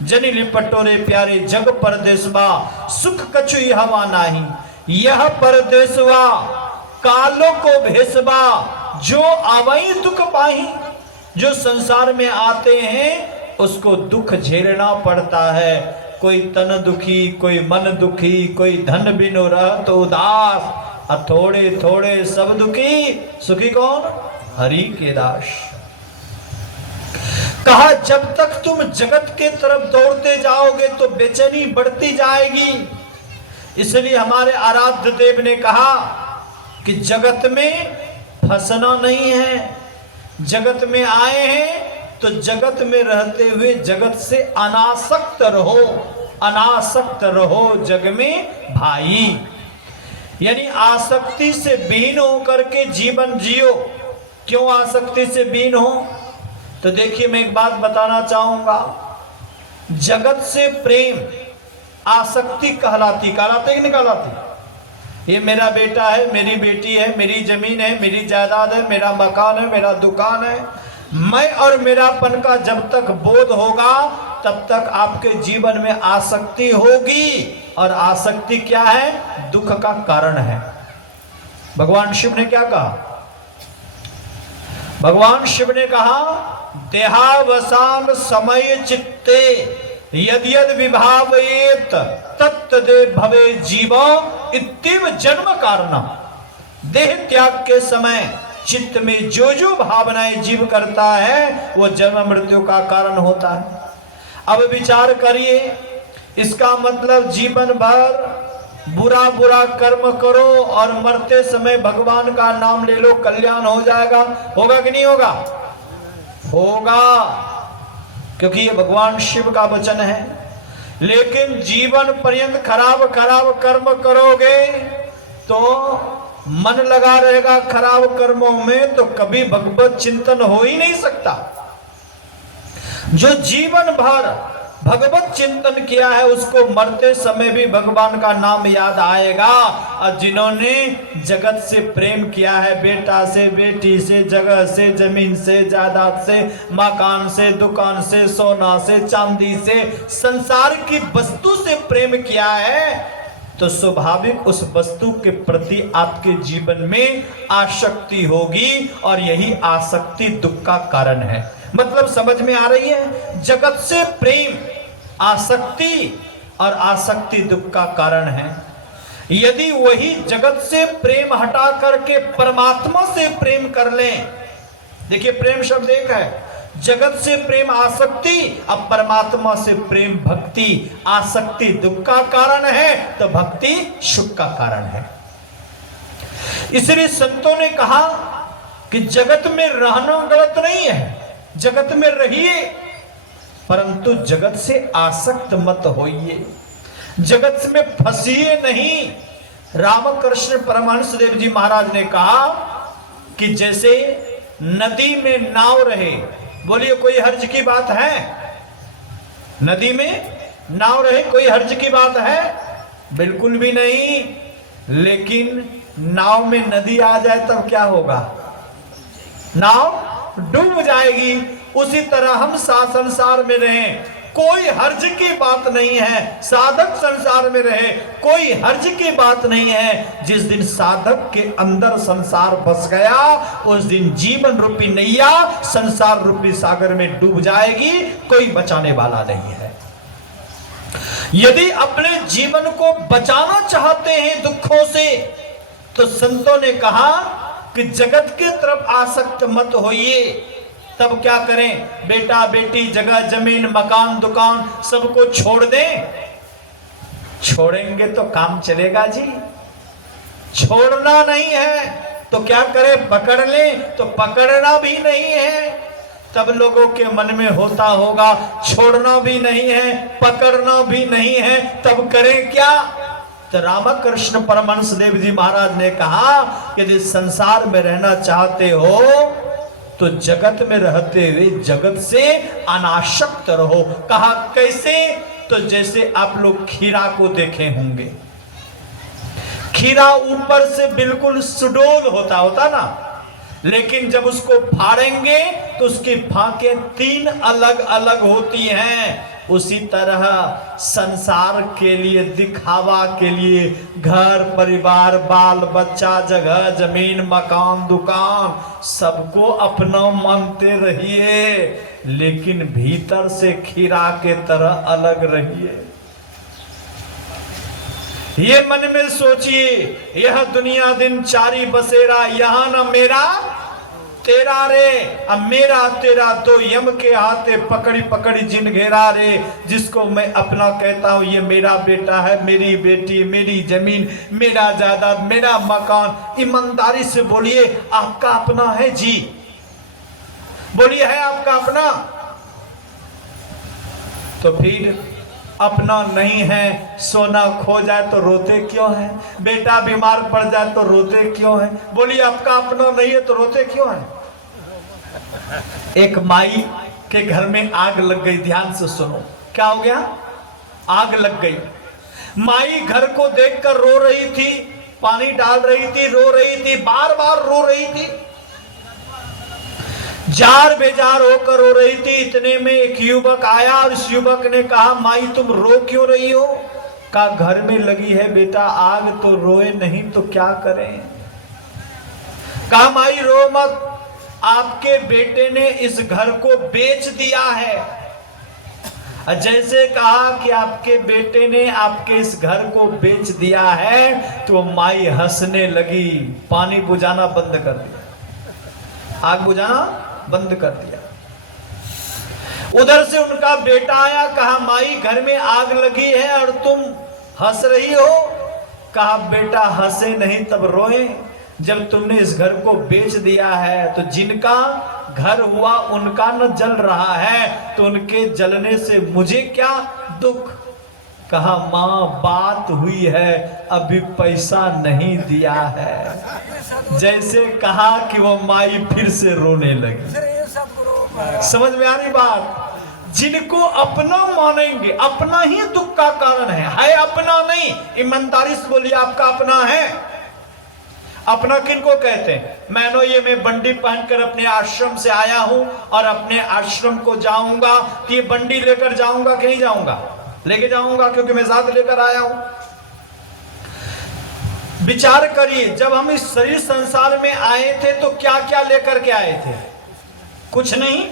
जनिली पटोरे प्यारे, जग परदेसवा, सुख कछु हवा नाही। यह परदेसवा कालो को भेसवा, जो आवई दुख पाही। जो संसार में आते हैं उसको दुख झेलना पड़ता है। कोई तन दुखी, कोई मन दुखी, कोई धन बिनु रहत उदास, और थोड़े थोड़े सब दुखी, सुखी कौन? हरि के दास। कहा जब तक तुम जगत के तरफ दौड़ते जाओगे तो बेचैनी बढ़ती जाएगी। इसलिए हमारे आराध्य देव ने कहा कि जगत में फंसना नहीं है, जगत में आए हैं तो जगत में रहते हुए जगत से अनासक्त रहो, अनासक्त रहो जग में भाई। यानी आसक्ति से बीन होकर के जीवन जियो। क्यों आसक्ति से बीन हो? तो देखिए मैं एक बात बताना चाहूंगा, जगत से प्रेम आसक्ति कहलाती, कहलाती कि नहीं कहलाती? ये मेरा बेटा है, मेरी बेटी है, मेरी जमीन है, मेरी जायदाद है, मेरा मकान है, मेरा दुकान है, मैं और मेरापन का जब तक बोध होगा तब तक आपके जीवन में आसक्ति होगी। और आसक्ति क्या है? दुख का कारण है। भगवान शिव ने क्या कहा? भगवान शिव ने कहा, देहावसान समय चित्ते यद यद विभावयेत तत्तदे भवे जीवो इत्तीव जन्म कारणम। देह त्याग के समय चित्त में जो जो भावनाएं जीव करता है वो जन्म मृत्यु का कारण होता है। अब विचार करिए, इसका मतलब जीवन भर बुरा बुरा कर्म करो और मरते समय भगवान का नाम ले लो, कल्याण हो जाएगा। होगा कि नहीं होगा? होगा, क्योंकि ये भगवान शिव का वचन है। लेकिन जीवन पर्यंत खराब खराब कर्म करोगे तो मन लगा रहेगा खराब कर्मों में, तो कभी भगवत चिंतन हो ही नहीं सकता। जो जीवन भर भगवत चिंतन किया है उसको मरते समय भी भगवान का नाम याद आएगा। और जिन्होंने जगत से प्रेम किया है, बेटा से, बेटी से, जगह से, जमीन से, जायदाद से, मकान से, दुकान से, सोना से, चांदी से, संसार की वस्तु से प्रेम किया है, तो स्वाभाविक उस वस्तु के प्रति आपके जीवन में आसक्ति होगी। और यही आसक्ति दुख का कारण है। मतलब समझ में आ रही है? जगत से प्रेम आसक्ति, और आसक्ति दुख का कारण है। यदि वही जगत से प्रेम हटा करके परमात्मा से प्रेम कर लें, देखिए प्रेम शब्द एक है, जगत से प्रेम आसक्ति, अब परमात्मा से प्रेम भक्ति। आसक्ति दुख का कारण है तो भक्ति सुख का कारण है। इसलिए संतों ने कहा कि जगत में रहना गलत नहीं है, जगत में रहिए, परंतु जगत से आसक्त मत होइए, जगत में फंसिए नहीं। रामकृष्ण परमहंस देव जी महाराज ने कहा कि जैसे नदी में नाव रहे, बोलिए कोई हर्ज की बात है? नदी में नाव रहे कोई हर्ज की बात है? बिल्कुल भी नहीं। लेकिन नाव में नदी आ जाए तब क्या होगा? नाव डूब जाएगी। उसी तरह हम संसार में रहें, कोई हर्ज की बात नहीं है। साधक संसार में रहे, कोई हर्ज की बात नहीं है। जिस दिन साधक के अंदर संसार बस गया, उस दिन जीवन रूपी नैया संसार रूपी सागर में डूब जाएगी, कोई बचाने वाला नहीं है। यदि अपने जीवन को बचाना चाहते हैं दुखों से, तो संतों ने कहा कि जगत की तरफ आसक्त मत होइए। तब क्या करें? बेटा बेटी, जगह जमीन, मकान दुकान सबको छोड़ दें। छोड़ेंगे तो काम चलेगा जी? छोड़ना नहीं है तो क्या करें? पकड़ लें तो पकड़ना भी नहीं है। तब लोगों के मन में होता होगा छोड़ना भी नहीं है, पकड़ना भी नहीं है, तब करें क्या? तो रामकृष्ण परमहंस देव जी महाराज ने कहा कि यदि संसार में रहना चाहते हो तो जगत में रहते हुए जगत से अनासक्त रहो। कहा कैसे? तो जैसे आप लोग खीरा को देखे होंगे, खीरा ऊपर से बिल्कुल सुडोल होता ना, लेकिन जब उसको फाड़ेंगे तो उसकी फांकें तीन अलग अलग होती हैं। उसी तरह संसार के लिए, दिखावा के लिए, घर परिवार बाल बच्चा, जगह जमीन मकान दुकान सबको अपना मानते रहिए, लेकिन भीतर से खीरा के तरह अलग रहिए। ये मन में सोचिए, यह दुनिया दिन चारी बसेरा, यहां न मेरा तेरा रे, अब मेरा तेरा तो यम के हाथे पकड़ी पकड़ी जिन घेरा रे। जिसको मैं अपना कहता हूं ये मेरा बेटा है, मेरी बेटी, मेरी जमीन, मेरा जायदाद, मेरा मकान। ईमानदारी से बोलिए आपका अपना है जी? बोलिए है आपका अपना? तो फिर अपना नहीं है, सोना खो जाए तो रोते क्यों है? बेटा बीमार पड़ जाए तो रोते क्यों है? बोलिए आपका अपना नहीं है तो रोते क्यों है? एक माई के घर में आग लग गई, ध्यान से सुनो, क्या हो गया? आग लग गई। माई घर को देखकर रो रही थी, पानी डाल रही थी, रो रही थी, बार बार रो रही थी, जार बेजार होकर रो रही थी। इतने में एक युवक आया और इस युवक ने कहा, माई तुम रो क्यों रही हो? कहा घर में लगी है बेटा आग, तो रोए नहीं तो क्या करें? कहा माई रो मत, आपके बेटे ने इस घर को बेच दिया है। जैसे कहा कि आपके बेटे ने आपके इस घर को बेच दिया है, तो माई हंसने लगी, पानी बुझाना बंद कर दिया, आग बुझाना बंद कर दिया। उधर से उनका बेटा आया, कहा माई घर में आग लगी है और तुम हंस रही हो। कहा बेटा हंसे नहीं तब रोए, जब तुमने इस घर को बेच दिया है तो जिनका घर हुआ उनका न जल रहा है, तो उनके जलने से मुझे क्या दुख। कहा मां बात हुई है, अभी पैसा नहीं दिया है। जैसे कहा कि वो माई फिर से रोने लगी। समझ में आ रही बात? जिनको अपना मानेंगे, अपना ही दुख का कारण है अपना नहीं। ईमानदारी से बोलिए आपका अपना है? अपना किनको कहते हैं? मैं बंडी पहनकर अपने आश्रम से आया हूं और अपने आश्रम को जाऊंगा, तो ये बंडी लेकर जाऊंगा कि नहीं जाऊंगा? लेके जाऊंगा, क्योंकि मैं साथ लेकर आया हूं। विचार करिए, जब हम इस शरीर संसार में आए थे तो क्या क्या लेकर के आए थे? कुछ नहीं।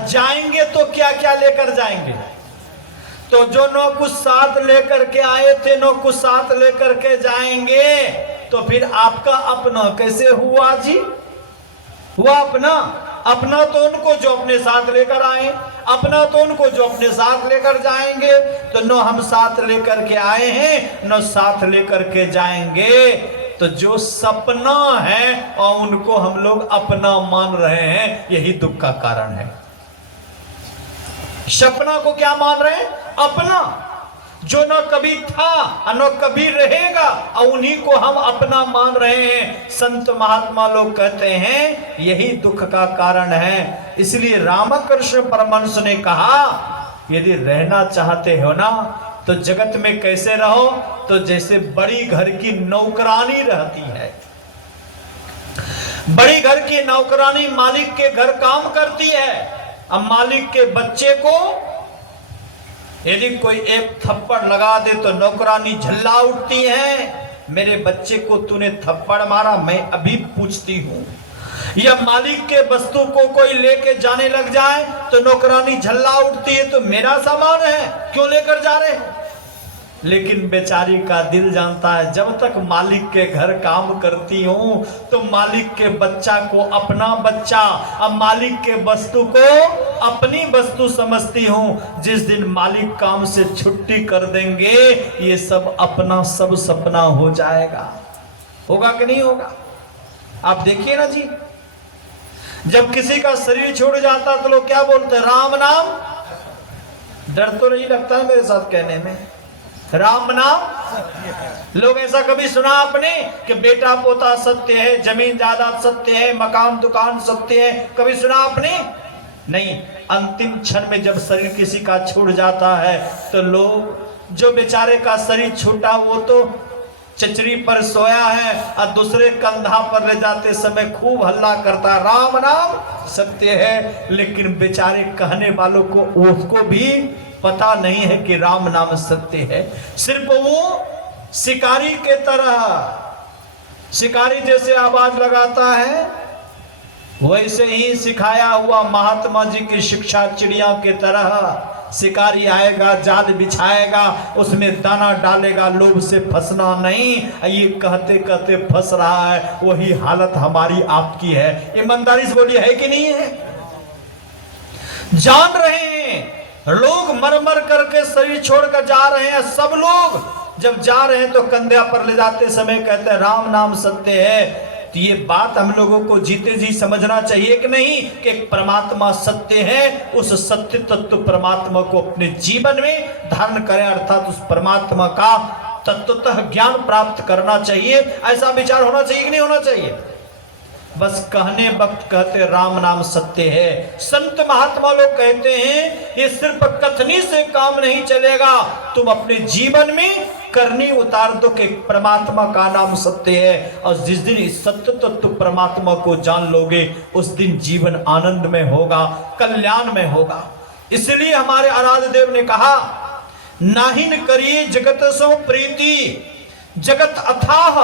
जाएंगे तो क्या क्या लेकर जाएंगे? तो जो नो कुछ साथ लेकर के आए थे, नो कुछ साथ लेकर के जाएंगे, तो फिर आपका अपना कैसे हुआ जी? हुआ अपना? अपना तो उनको जो अपने साथ लेकर आए, अपना तो उनको जो अपने साथ लेकर जाएंगे। तो नो हम साथ लेकर के आए हैं, नो साथ लेकर के जाएंगे। तो जो सपना है और उनको हम लोग अपना मान रहे हैं, यही दुख का कारण है। सपना को क्या मान रहे हैं? अपना। जो न कभी था न कभी रहेगा, और उन्हीं को हम अपना मान रहे हैं। संत महात्मा लोग कहते हैं यही दुख का कारण है। इसलिए रामकृष्ण परमहंस ने कहा, यदि रहना चाहते हो ना तो जगत में कैसे रहो? तो जैसे बड़ी घर की नौकरानी रहती है। बड़ी घर की नौकरानी मालिक के घर काम करती है। अब मालिक के बच्चे को यदि कोई एक थप्पड़ लगा दे तो नौकरानी झल्ला उठती है, मेरे बच्चे को तूने थप्पड़ मारा, मैं अभी पूछती हूं। या मालिक के वस्तु को कोई लेके जाने लग जाए तो नौकरानी झल्ला उठती है, तो मेरा सामान है क्यों लेकर जा रहे हो? लेकिन बेचारी का दिल जानता है, जब तक मालिक के घर काम करती हूं तो मालिक के बच्चा को अपना बच्चा, अब मालिक के वस्तु को अपनी वस्तु समझती हूं। जिस दिन मालिक काम से छुट्टी कर देंगे, ये सब अपना सब सपना हो जाएगा। होगा कि नहीं होगा? आप देखिए ना जी, जब किसी का शरीर छोड़ जाता तो लोग क्या बोलते हैं? राम नाम। डर तो नहीं लगता है मेरे साथ कहने में? राम नाम। लोग ऐसा कभी सुना आपने कि बेटा पोता सत्य है, जमीन जायदाद सत्य है, मकान दुकान सत्य है? कभी सुना आपने? नहीं। अंतिम क्षण में जब शरीर किसी का छूट जाता है तो लोग, जो बेचारे का शरीर छूटा वो तो चचरी पर सोया है और दूसरे कंधा पर ले जाते समय खूब हल्ला करता, राम नाम सत्य है। लेकिन बेचारे कहने वालों को उसको भी पता नहीं है कि राम नाम सत्य है। सिर्फ वो शिकारी के तरह, शिकारी जैसे आवाज लगाता है वैसे ही सिखाया हुआ महात्मा जी की शिक्षा चिड़िया के तरह। शिकारी आएगा, जाल बिछाएगा, उसमें दाना डालेगा, लोभ से फंसना नहीं। ये कहते कहते फंस रहा है। वही हालत हमारी आपकी है। ईमानदारी से बोलिए, है कि नहीं है? जान रहे हैं लोग मर मर करके शरीर छोड़कर जा रहे हैं। सब लोग जब जा रहे हैं तो कंधे पर ले जाते समय कहते हैं राम नाम सत्य है। तो ये बात हम लोगों को जीते जी समझना चाहिए कि नहीं कि परमात्मा सत्य है, उस सत्य तत्व परमात्मा को अपने जीवन में धारण करें, अर्थात उस परमात्मा का तत्वतः ज्ञान प्राप्त करना चाहिए। ऐसा विचार होना चाहिए कि नहीं होना चाहिए? बस कहने वक्त कहते राम नाम सत्य है। संत महात्मा लोग कहते हैं ये सिर्फ कथनी से काम नहीं चलेगा, तुम अपने जीवन में करनी उतार दो कि परमात्मा का नाम सत्य है। और जिस दिन इस सत्य तत्व परमात्मा को जान लोगे उस दिन जीवन आनंद में होगा, कल्याण में होगा। इसलिए हमारे आराध्य देव ने कहा, नाहिन करिए जगत सो प्रीति, जगत अथाह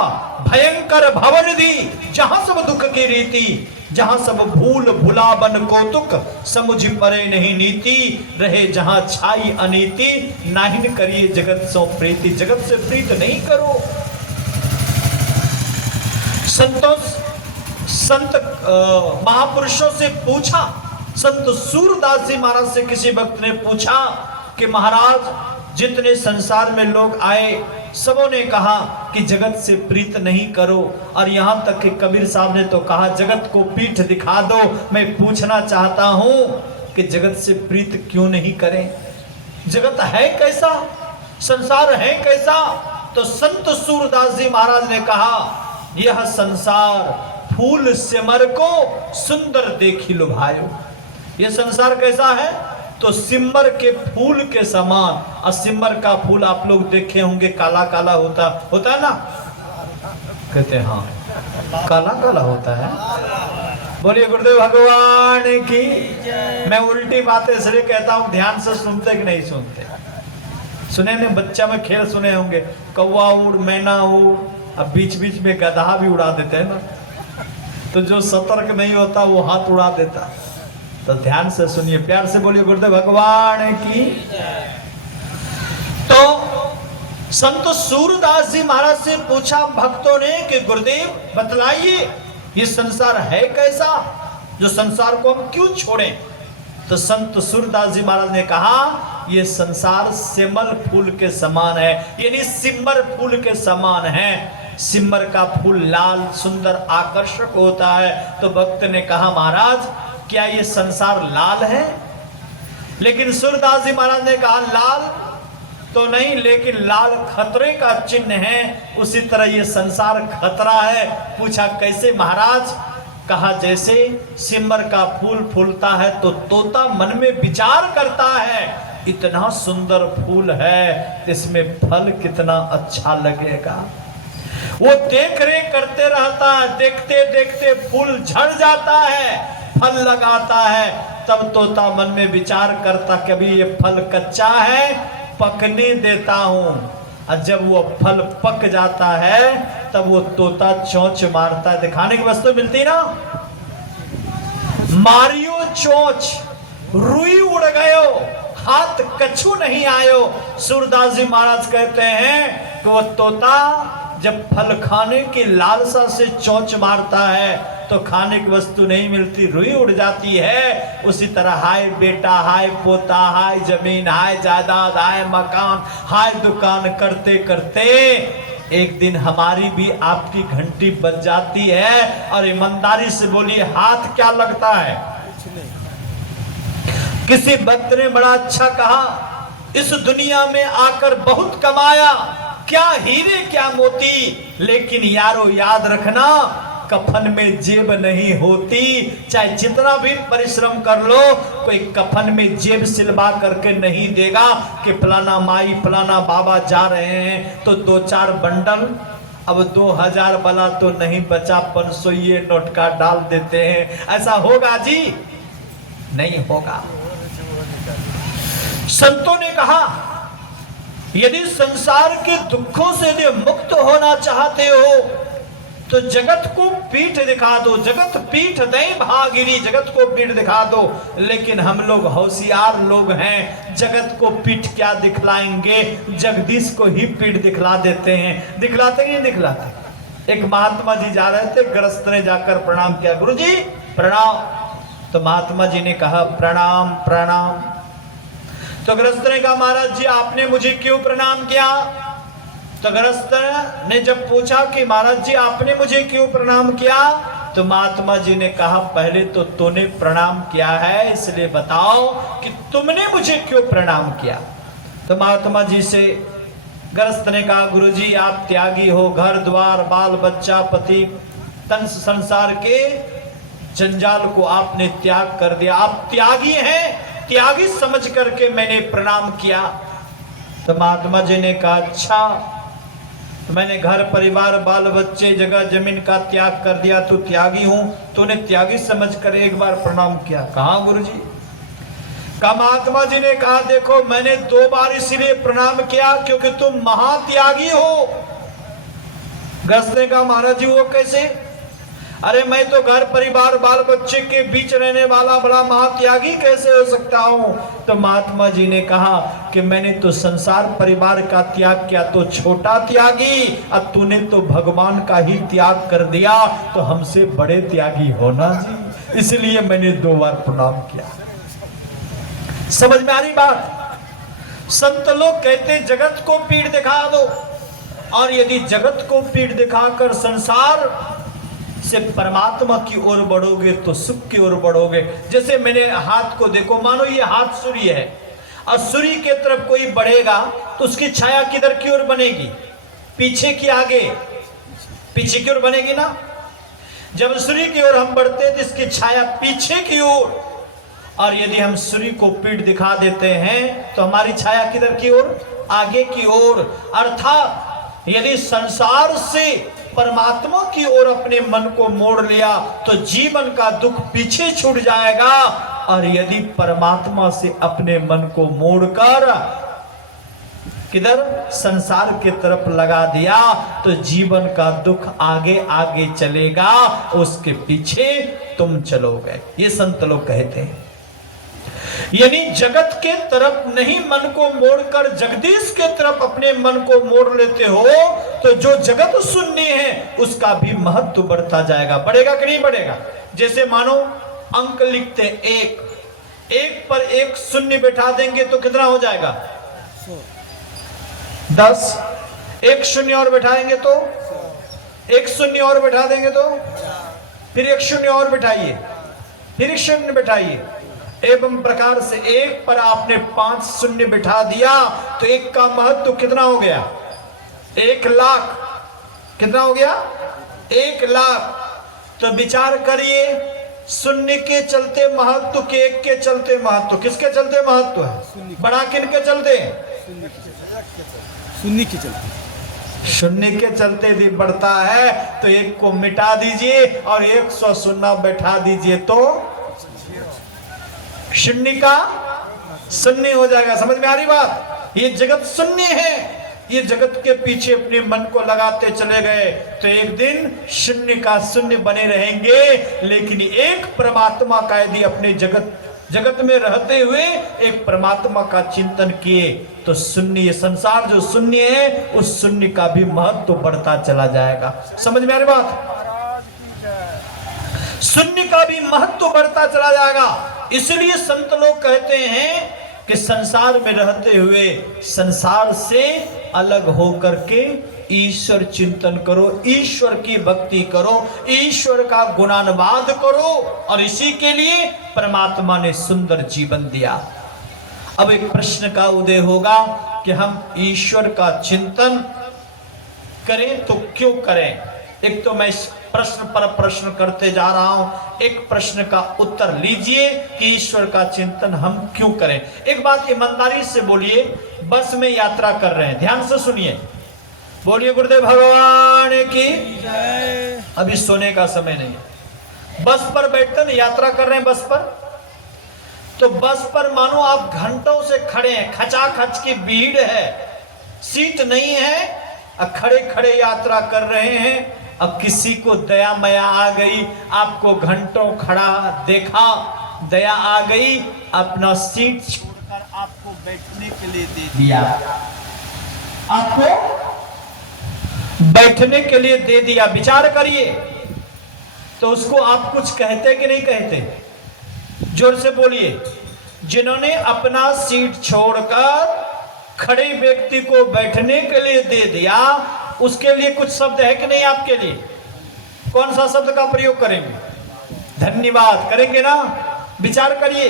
भयंकर भवनिधि, जहां सब दुख की रीति, जहां सब भूल भुलावन कौतुक, समुझ परे नहीं नीति, रहे जहां छाई अनीति, नाहिन करिए जगत सो प्रीति, जगत से प्रीत नहीं करो। संत महापुरुषों से पूछा, संत सूरदास जी महाराज से किसी भक्त ने पूछा कि महाराज जितने संसार में लोग आए सबों ने कहा कि जगत से प्रीत नहीं करो, और यहां तक कि कबीर साहब ने तो कहा जगत को पीठ दिखा दो। मैं पूछना चाहता हूं कि जगत से प्रीत क्यों नहीं करें? जगत है कैसा, संसार है कैसा? तो संत सूरदास जी महाराज ने कहा, यह संसार फूल सिमर को सुंदर देखी लुभायो। यह संसार कैसा है? तो सिमर के फूल के समान। और सिमर का फूल आप लोग देखे होंगे, काला काला होता है ना? कहते हैं हाँ, काला काला होता है। बोलिए गुरुदेव भगवान की। मैं उल्टी बातें इसलिए कहता हूं, ध्यान से सुनते कि नहीं सुनते? सुने ने बच्चा में खेल सुने होंगे, कौवा उड़, मैना उड़, अब बीच बीच में गधा भी उड़ा देते हैं ना, तो जो सतर्क नहीं होता वो हाथ उड़ा देता। तो ध्यान से सुनिए, प्यार से बोलिए गुरुदेव भगवान की। तो संत सूरदास जी महाराज से पूछा भक्तों ने कि गुरुदेव बतलाइए ये संसार है कैसा, जो संसार को हम क्यों छोड़ें? तो संत सूरदास जी महाराज ने कहा, ये संसार सिमल फूल के समान है, यानी सिमर फूल के समान है। सिमर का फूल लाल सुंदर आकर्षक होता है। तो भक्त ने कहा, महाराज क्या ये संसार लाल है? लेकिन सूरदास जी महाराज ने कहा, लाल तो नहीं, लेकिन लाल खतरे का चिन्ह है, उसी तरह ये संसार खतरा है। पूछा कैसे महाराज? कहा जैसे सिमर का फूल फूलता है तो तोता मन में विचार करता है, इतना सुंदर फूल है, इसमें फल कितना अच्छा लगेगा। वो देख रेख करते रहता है, देखते देखते फूल झड़ जाता है, फल लगाता है, तब तोता मन में विचार करता कभी ये फल कच्चा है, पकने देता हूं। और जब वो फल पक जाता है तब वो तोता चोंच मारता है। दिखाने की वस्तु मिलती ना, मारियो चोंच रुई उड़ गयो, हाथ कछु नहीं आयो। सूरदास जी महाराज कहते हैं कि वो तोता जब फल खाने की लालसा से चोंच मारता है तो खाने की वस्तु नहीं मिलती, रुई उड़ जाती है। उसी तरह हाय बेटा, हाय पोता, हाय जमीन, हाय जायदाद, हाय मकान, हाय दुकान करते करते एक दिन हमारी भी आपकी घंटी बज जाती है। और ईमानदारी से बोलिए, हाथ क्या लगता है? किसी भक्त ने बड़ा अच्छा कहा, इस दुनिया में आकर बहुत कमाया, क्या हीरे क्या मोती, लेकिन यारो याद रखना कफन में जेब नहीं होती। चाहे जितना भी परिश्रम कर लो, कोई कफन में जेब सिलवा करके नहीं देगा कि फलाना माई फलाना बाबा जा रहे हैं तो 2-4 बंडल, अब 2000 वाला तो नहीं बचा, 500 नोट का डाल देते हैं। ऐसा होगा जी? नहीं होगा। संतों ने कहा, यदि संसार के दुखों से यदि मुक्त होना चाहते हो तो जगत को पीठ दिखा दो। जगत पीठ दे भागिनी, जगत को पीठ दिखा दो। लेकिन हम लोग होशियार लोग हैं, जगत को पीठ क्या दिखलाएंगे, जगदीश को ही पीठ दिखला देते हैं। दिखलाते नहीं दिखलाते? एक महात्मा जी जा रहे थे, गृहस्थ ने जाकर प्रणाम किया, गुरुजी प्रणाम। तो महात्मा जी ने कहा प्रणाम प्रणाम। तो गृहस्थ ने कहा, महाराज जी आपने मुझे क्यों प्रणाम किया? तो गृहस्थ ने जब पूछा कि महाराज जी आपने मुझे क्यों प्रणाम किया, तो महात्मा जी ने कहा पहले तो तूने प्रणाम किया है, इसलिए बताओ कि तुमने मुझे क्यों प्रणाम किया। तो महात्मा जी से गृहस्थ ने कहा गुरुजी आप त्यागी हो, घर द्वार बाल बच्चा पति तन संसार के जंजाल को आपने त्याग कर दिया, आप त्यागी हैं, त्यागी समझ करके मैंने प्रणाम किया। तो महात्मा जी ने कहा अच्छा, तो मैंने घर परिवार बाल बच्चे जगह जमीन का त्याग कर दिया, तू त्यागी हूं, तूने त्यागी समझ कर एक बार प्रणाम किया। कहा गुरुजी? का महात्मा जी ने कहा देखो मैंने 2 बार इसलिए प्रणाम किया क्योंकि तुम महात्यागी हो। गृहस्थ ने कहा महाराज जी वो कैसे? अरे मैं तो घर परिवार बाल बच्चे के बीच रहने वाला बड़ा महात्यागी कैसे हो सकता हूं? तो महात्मा जी ने कहा कि मैंने तो संसार परिवार का त्याग किया तो छोटा त्यागी, अब तूने तो भगवान का ही त्याग कर दिया, तो हमसे बड़े त्यागी हो ना जी, इसलिए मैंने 2 बार प्रणाम किया। समझ में आ रही बात? संत लोग कहते जगत को पीठ दिखा दो, और यदि जगत को पीठ दिखाकर संसार से परमात्मा की ओर बढ़ोगे तो सुख की ओर बढ़ोगे। जैसे मैंने हाथ को देखो, मानो ये हाथ सूर्य है, और सूर्य के तरफ कोई बढ़ेगा तो उसकी छाया किधर की ओर बनेगी? पीछे की आगे? पीछे की ओर बनेगी ना। जब सूर्य की ओर हम बढ़ते हैं तो इसकी छाया पीछे की ओर, और यदि हम सूर्य को पीठ दिखा देते हैं तो हमारी छाया किधर की ओर? आगे की ओर। अर्थात यदि संसार से परमात्मा की ओर अपने मन को मोड़ लिया तो जीवन का दुख पीछे छूट जाएगा, और यदि परमात्मा से अपने मन को मोड़कर किधर? संसार की तरफ लगा दिया तो जीवन का दुख आगे आगे चलेगा, उसके पीछे तुम चलोगे। ये संत लोग कहते हैं। यानी जगत के तरफ नहीं मन को मोड़कर जगदीश के तरफ अपने मन को मोड़ लेते हो तो जो जगत शून्य है उसका भी महत्व बढ़ता जाएगा। बढ़ेगा कि नहीं बढ़ेगा? जैसे मानो अंक लिखते 1 पर 1 शून्य बैठा देंगे तो कितना हो जाएगा? 10। 1 शून्य और बैठाएंगे तो 1 शून्य और बैठा देंगे तो फिर 1 शून्य और बैठाइए, फिर 1 शून्य बैठाइए। एवं प्रकार से 1 पर आपने 5 शून्य बिठा दिया तो 1 का महत्व कितना हो गया? 1 लाख। कितना हो गया? 1 लाख। तो विचार करिए, शून्य के चलते महत्व के 1 के चलते महत्व, किसके चलते महत्व है? बड़ा किन के चलते? शून्य के चलते। शून्य के चलते यदि बढ़ता है तो 1 को मिटा दीजिए और 100 शून्य बैठा दीजिए तो शून्य का शून्य हो जाएगा। समझ में आ रही बात? ये जगत शून्य है, ये जगत के पीछे अपने मन को लगाते चले गए तो एक दिन शून्य का शून्य बने रहेंगे। लेकिन एक परमात्मा का यदि अपने जगत में रहते हुए एक परमात्मा का चिंतन किए तो शून्य, ये संसार जो शून्य है उस शून्य का भी महत्व बढ़ता चला जाएगा। समझ में आ रही बात? शून्य का भी महत्व बढ़ता चला जाएगा। इसलिए संत लोग कहते हैं कि संसार में रहते हुए संसार से अलग होकर के ईश्वर चिंतन करो, ईश्वर की भक्ति करो, ईश्वर का गुणानुवाद करो, और इसी के लिए परमात्मा ने सुंदर जीवन दिया। अब एक प्रश्न का उदय होगा कि हम ईश्वर का चिंतन करें तो क्यों करें? एक तो मैं इस प्रश्न पर प्रश्न करते जा रहा हूं, एक प्रश्न का उत्तर लीजिए कि ईश्वर का चिंतन हम क्यों करें। एक बात ईमानदारी से बोलिए, बस में यात्रा कर रहे हैं, ध्यान से सुनिए, बोलिए गुरुदेव भगवान की जय। अभी सोने का समय नहीं है। बस पर बैठते ना, यात्रा कर रहे हैं बस पर, तो बस पर मानो आप घंटों से खड़े हैं, खचाखच की भीड़ है, सीट नहीं है, खड़े खड़े यात्रा कर रहे हैं। अब किसी को दया मया आ गई, आपको घंटों खड़ा देखा, दया आ गई, अपना सीट छोड़कर आपको बैठने के लिए दे दिया, आपको बैठने के लिए दे दिया। विचार करिए, तो उसको आप कुछ कहते कि नहीं कहते? जोर से बोलिए। जिन्होंने अपना सीट छोड़कर खड़े व्यक्ति को बैठने के लिए दे दिया, उसके लिए कुछ शब्द है कि नहीं आपके लिए? कौन सा शब्द का प्रयोग करेंगे? धन्यवाद करेंगे ना? विचार करिए,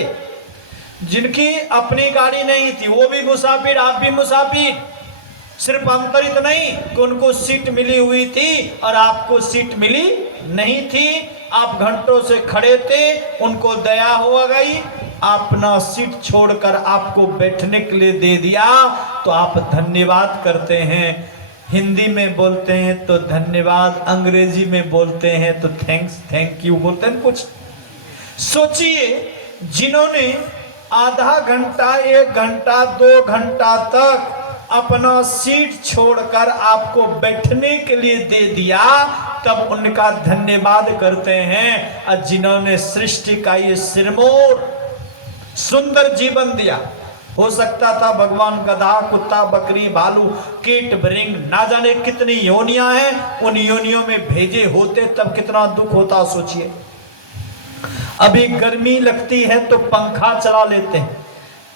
जिनकी अपनी गाड़ी नहीं थी वो भी मुसाफिर, आप भी मुसाफिर, सिर्फ अंतरित नहीं कि उनको सीट मिली हुई थी और आपको सीट मिली नहीं थी। आप घंटों से खड़े थे, उनको दया हो गई, अपना सीट छोड़कर आपको बैठने के लिए दे दिया, तो आप धन्यवाद करते हैं। हिंदी में बोलते हैं तो धन्यवाद, अंग्रेजी में बोलते हैं तो थैंक्स, थैंक यू बोलते हैं कुछ। सोचिए, जिन्होंने आधा घंटा, 1 घंटा, 2 घंटा तक अपना सीट छोड़कर आपको बैठने के लिए दे दिया, तब उनका धन्यवाद करते हैं। और जिन्होंने सृष्टि का ये सिरमौर सुंदर जीवन दिया, हो सकता था भगवान गधा, कुत्ता, बकरी, भालू, कीट, भृंग, ना जाने कितनी योनियां हैं, उन योनियों में भेजे होते तब कितना दुख होता सोचिए। अभी गर्मी लगती है तो पंखा चला लेते हैं,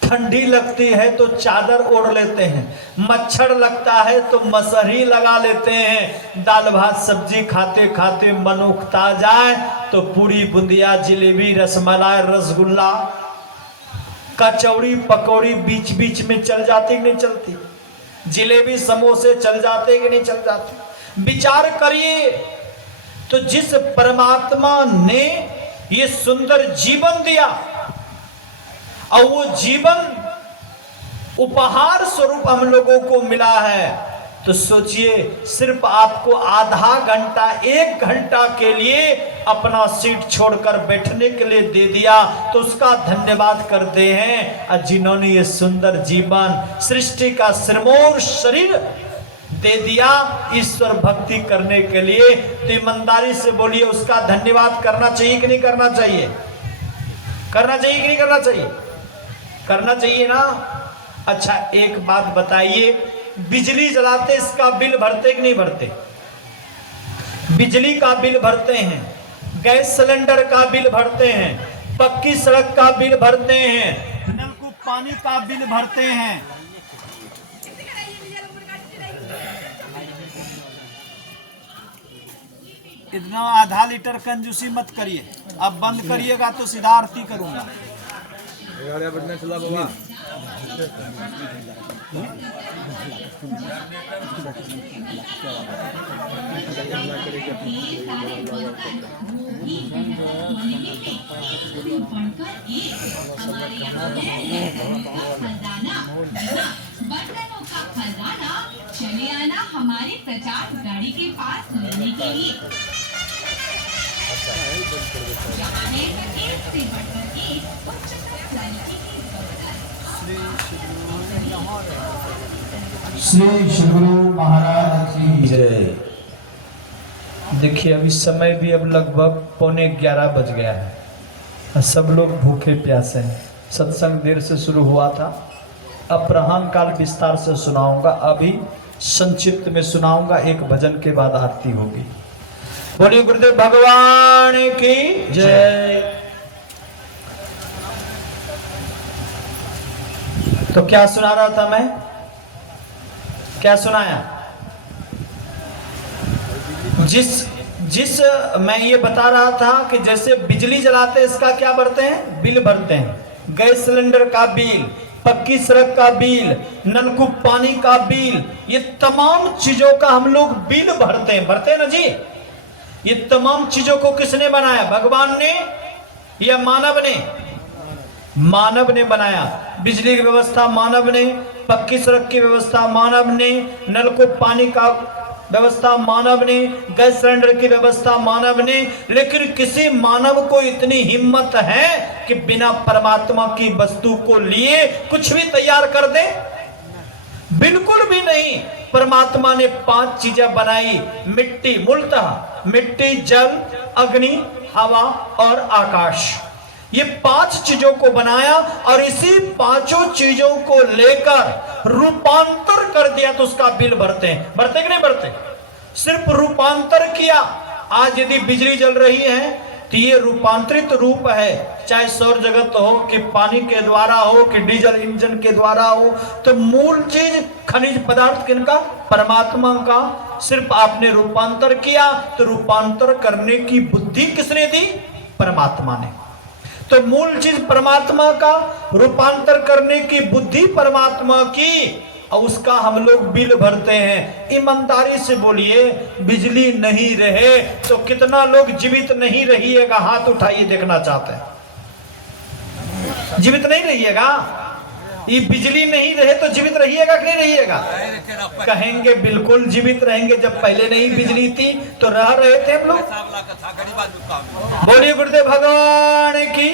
ठंडी लगती है तो चादर ओढ़ लेते हैं, मच्छर लगता है तो मसहरी लगा लेते हैं, दाल भात सब्जी खाते खाते मन उकता जाए तो पूरी, बुंदिया, जिलेबी, रसमलाई, रसगुल्ला, कचौड़ी, पकौड़ी बीच बीच में चल जाती कि नहीं चलती? जिलेबी, समोसे चल जाते कि नहीं चल जाते? विचार करिए, तो जिस परमात्मा ने ये सुंदर जीवन दिया और वो जीवन उपहार स्वरूप हम लोगों को मिला है, तो सोचिए, सिर्फ आपको आधा घंटा, 1 घंटा के लिए अपना सीट छोड़कर बैठने के लिए दे दिया, तो उसका धन्यवाद करते हैं। और जिन्होंने ये सुंदर जीवन, सृष्टि का सिरमौर शरीर दे दिया ईश्वर भक्ति करने के लिए, तो ईमानदारी से बोलिए, उसका धन्यवाद करना चाहिए कि नहीं करना चाहिए? करना चाहिए कि नहीं करना चाहिए? करना चाहिए ना। अच्छा, एक बात बताइए, बिजली जलाते इसका बिल भरते कि नहीं भरते? बिजली का बिल भरते हैं, गैस सिलेंडर का बिल भरते हैं, पक्की सड़क का बिल भरते हैं, नलकूप पानी का बिल भरते हैं। इतना आधा लीटर कंजूसी मत करिए, अब बंद करिएगा तो सीधा आरती करूंगा। बर्तनों का खजाना चले आना हमारे प्रचार गाड़ी के पास लेने के लिए। जहाँ है एक से बढ़कर एक उच्चतम क्वालिटी की श्री सद्गुरु महाराज की जय। देखिए, अभी समय भी अब लगभग 11:15 बज गया है और सब लोग भूखे प्यासे हैं। सत्संग देर से शुरू हुआ था, अपराह्न काल विस्तार से सुनाऊंगा, अभी संक्षिप्त में सुनाऊंगा, एक भजन के बाद आरती होगी। बोलिए गुरुदेव भगवान की जय। तो क्या सुना रहा था मैं? क्या सुनाया? जिस मैं ये बता रहा था कि जैसे बिजली जलाते इसका क्या भरते हैं? बिल भरते हैं, गैस सिलेंडर का बिल, पक्की सड़क का बिल, नलकूप पानी का बिल, ये तमाम चीजों का हम लोग बिल भरते हैं ना जी। ये तमाम चीजों को किसने बनाया? भगवान ने या मानव ने? मानव ने बनाया। बिजली की व्यवस्था मानव ने, पक्की सड़क की व्यवस्था मानव ने, नलकूप पानी का व्यवस्था मानव ने, गैस सिलेंडर की व्यवस्था मानव ने। लेकिन किसी मानव को इतनी हिम्मत है कि बिना परमात्मा की वस्तु को लिए कुछ भी तैयार कर दे? बिल्कुल भी नहीं। परमात्मा ने 5 चीजें बनाई, मिट्टी, मूलतः मिट्टी, जल, अग्नि, हवा और आकाश। ये 5 चीजों को बनाया और इसी 5 चीजों को लेकर रूपांतर कर दिया, तो उसका बिल भरते हैं। कि नहीं भरते? सिर्फ रूपांतर किया। आज यदि बिजली जल रही है तो ये रूपांतरित रूप है, चाहे सौर जगत हो कि पानी के द्वारा हो कि डीजल इंजन के द्वारा हो, तो मूल चीज खनिज पदार्थ किनका? परमात्मा का। सिर्फ आपने रूपांतर किया, तो रूपांतर करने की बुद्धि किसने दी? परमात्मा ने। तो मूल चीज परमात्मा का, रूपांतर करने की बुद्धि परमात्मा की, और उसका हम लोग बिल भरते हैं। ईमानदारी से बोलिए, बिजली नहीं रहे तो कितना लोग जीवित नहीं रहिएगा? हाथ उठाइए, देखना चाहते हैं। जीवित नहीं रहिएगा? ये बिजली नहीं रहे तो जीवित रहिएगा कि नहीं रहिएगा? कहेंगे बिल्कुल जीवित रहेंगे। जब पहले नहीं बिजली थी तो रह रहे थे हम लोग। बोलिए गुरुदेव भगवान की।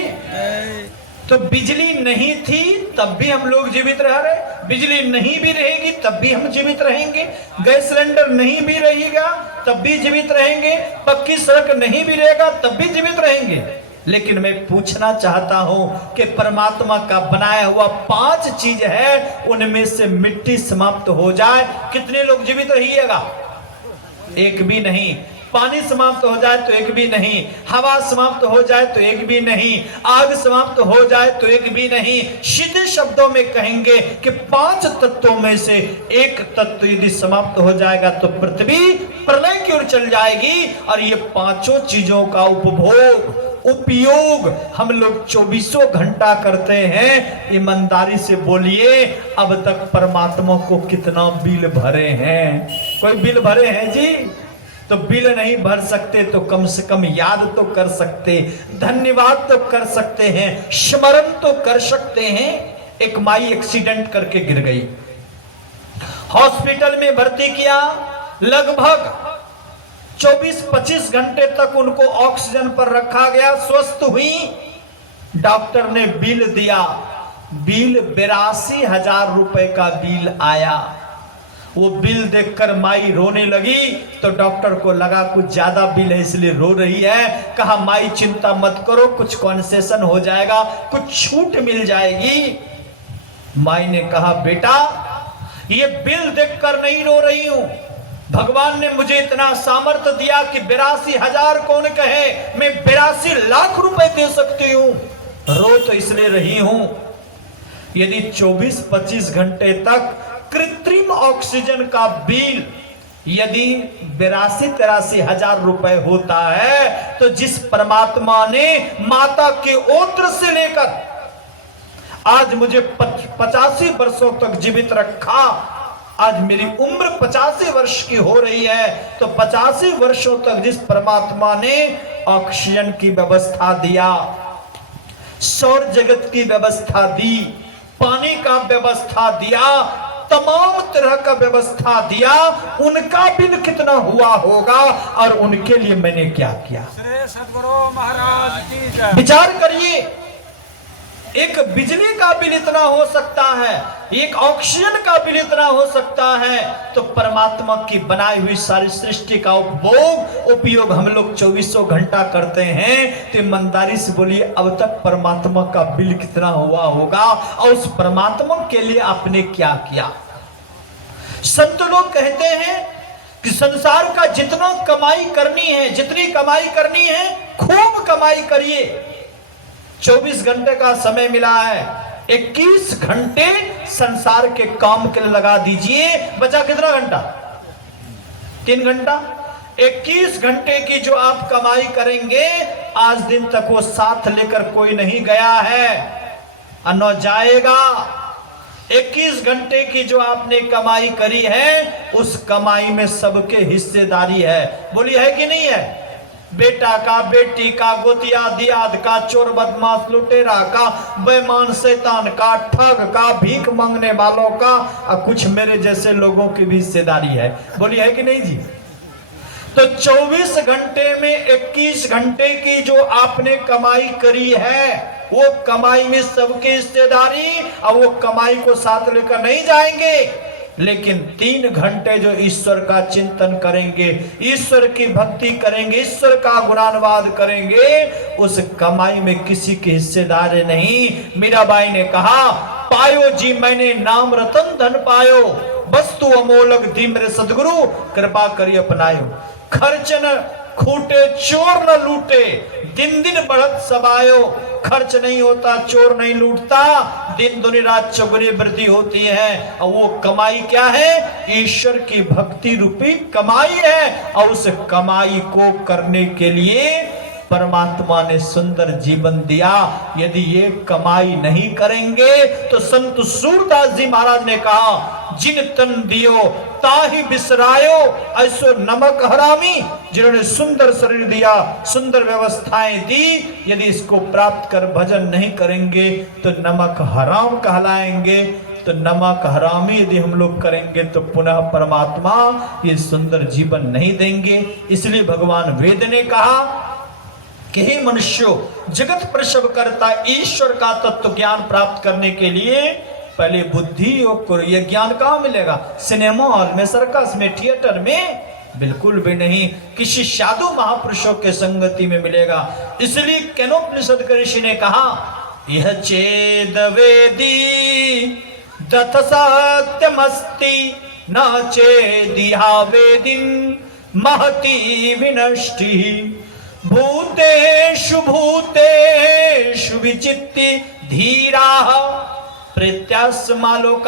तो बिजली नहीं थी तब भी हम लोग जीवित रह रहे, बिजली नहीं भी रहेगी तब भी हम जीवित रहेंगे, गैस सिलेंडर नहीं भी रहेगा तब भी जीवित रहेंगे, पक्की सड़क नहीं भी रहेगा तब भी जीवित रहेंगे। लेकिन मैं पूछना चाहता हूं कि परमात्मा का बनाया हुआ 5 चीज है, उनमें से मिट्टी समाप्त हो जाए, कितने लोग जीवित रहिएगा? एक भी नहीं। पानी समाप्त हो जाए तो एक भी नहीं, हवा समाप्त हो जाए तो एक भी नहीं, आग समाप्त हो जाए तो एक भी नहीं। सीधे शब्दों में कहेंगे कि 5 तत्वों में से एक तत्व यदि समाप्त हो जाएगा तो पृथ्वी प्रलय की ओर चल जाएगी। और ये 5 चीजों का उपयोग हम लोग 24 घंटा करते हैं। ईमानदारी से बोलिए, अब तक परमात्मा को कितना बिल भरे हैं? कोई बिल भरे हैं जी? तो बिल नहीं भर सकते तो कम से कम याद तो कर सकते, धन्यवाद तो कर सकते हैं, स्मरण तो कर सकते हैं। एक माई एक्सीडेंट करके गिर गई, हॉस्पिटल में भर्ती किया, लगभग 24-25 घंटे तक उनको ऑक्सीजन पर रखा गया, स्वस्थ हुई। डॉक्टर ने बिल दिया, बिल 82,000 रुपए का बिल आया। वो बिल देखकर माई रोने लगी तो डॉक्टर को लगा कुछ ज्यादा बिल है इसलिए रो रही है। कहा माई चिंता मत करो, कुछ कॉन्सेशन हो जाएगा, कुछ छूट मिल जाएगी। माई ने कहा बेटा ये बिल देखकर नहीं रो रही हूं, भगवान ने मुझे इतना सामर्थ्य दिया कि 82,000 कौन कहे, मैं 82 लाख रुपए दे सकती हूं। रो तो इसलिए रही हूं, यदि 24-25 घंटे तक कृत्रिम ऑक्सीजन का बिल यदि 82-83 हजार रुपए होता है, तो जिस परमात्मा ने माता के ओत्र से लेकर आज मुझे 85 वर्षों तक जीवित रखा, आज मेरी उम्र 85 वर्ष की हो रही है, तो 85 वर्षों तक जिस परमात्मा ने ऑक्सीजन की व्यवस्था दिया, सौर जगत की व्यवस्था दी, पानी का व्यवस्था दिया, तमाम तरह का व्यवस्था दिया, उनका बिल कितना हुआ होगा और उनके लिए मैंने क्या किया? श्री सद्गुरु महाराज की जय। विचार करिए, एक बिजली का बिल इतना हो सकता है, एक ऑक्सीजन का बिल इतना हो सकता है, तो परमात्मा की बनाई हुई सारी सृष्टि का उपयोग हम लोग 24 घंटा करते हैं। तो ईमानदारी से बोलिए, अब तक परमात्मा का बिल कितना हुआ होगा और उस परमात्मा के लिए आपने क्या किया? संत लोग कहते हैं कि संसार का जितना कमाई करनी है, जितनी कमाई करनी है खूब कमाई करिए। 24 घंटे का समय मिला है, 21 घंटे संसार के काम के लिए लगा दीजिए। बचा कितना घंटा? 3 घंटा। 21 घंटे की जो आप कमाई करेंगे, आज दिन तक वो साथ लेकर कोई नहीं गया है और न जाएगा। 21 घंटे की जो आपने कमाई करी है, उस कमाई में सबके हिस्सेदारी है। बोली है कि नहीं है? बेटा का, बेटी का, गोतिया दियाद का, चोर बदमाश लुटेरा का, बेईमान शैतान का, ठग का, भीख मांगने वालों का, और कुछ मेरे जैसे लोगों की भी हिस्सेदारी है। बोली है कि नहीं जी? तो 24 घंटे में 21 घंटे की जो आपने कमाई करी है, वो कमाई में सबकी हिस्सेदारी, और वो कमाई को साथ लेकर नहीं जाएंगे। लेकिन 3 घंटे जो ईश्वर का चिंतन करेंगे, ईश्वर की भक्ति करेंगे, ईश्वर का गुणानुवाद करेंगे, उस कमाई में किसी की हिस्सेदारी नहीं। मीराबाई ने कहा, पायो जी मैंने नाम रतन धन पायो, वस्तु अमोलक दी मेरे सदगुरु, कृपा करी अपनायो। खर्च न खूटे चोर न लूटे, दिन दिन बढ़त सब आयो, खर्च नहीं होता, चोर नहीं लूटता, दिन दुनी रात चौगुनी वृद्धि होती है। और वो कमाई क्या है? ईश्वर की भक्ति रूपी कमाई है। और उस कमाई को करने के लिए परमात्मा ने सुंदर जीवन दिया। यदि ये कमाई नहीं करेंगे तो संत सूरदास जी महाराज ने कहा, जिन तन दियो ताहि बिसरायो, ऐसो नमक हरामी। जिन्होंने सुंदर शरीर दिया, सुंदर व्यवस्थाएं दी, यदि इसको प्राप्त कर भजन नहीं करेंगे तो नमक हराम कहलाएंगे। तो नमक हरामी यदि हम लोग करेंगे तो पुनः परमात्मा ये सुंदर जीवन नहीं देंगे। इसलिए भगवान वेद ने कहा कि हे मनुष्यों, जगत प्रसव करता ईश्वर का तत्व ज्ञान प्राप्त करने के लिए पहले बुद्धि योग करो। यह ज्ञान कहाँ मिलेगा? सिनेमा हॉल में, सर्कस में, थिएटर में? बिल्कुल भी नहीं। किसी साधु महापुरुषों के संगति में मिलेगा। इसलिए केनोपनिषद के ऋषि ने कहा, यह चेद वेदी दथ सत्यमस्ति न चेदिहा वेदिन महति विनष्टि भूतेषु भूतेषु विचित्ति धीराः प्रत्यास्मालोकाद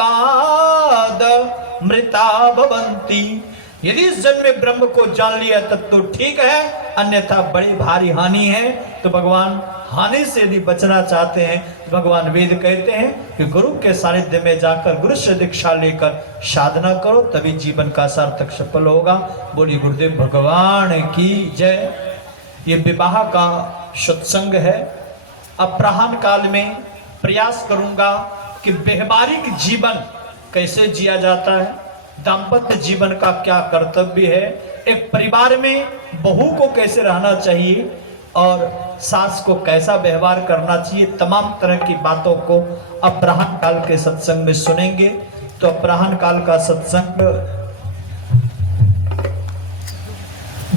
मृता भवन्ति। यदि इस जन्म में ब्रह्म को जान लिया तब तो ठीक है, अन्यथा बड़ी भारी हानि है। तो भगवान हानि से यदि बचना चाहते हैं, भगवान वेद कहते हैं कि गुरु के सानिध्य में जाकर गुरु से दीक्षा लेकर साधना करो, तभी जीवन का सार्थक सफल होगा। बोली गुरुदेव भगवान की जय। ये विवाह का सत्संग है। अपराह्न काल में प्रयास करूंगा कि व्यवहारिक जीवन कैसे जिया जाता है, दाम्पत्य जीवन का क्या कर्तव्य है, एक परिवार में बहू को कैसे रहना चाहिए और सास को कैसा व्यवहार करना चाहिए, तमाम तरह की बातों को अपराह्न काल के सत्संग में सुनेंगे। तो अपराह्न काल का सत्संग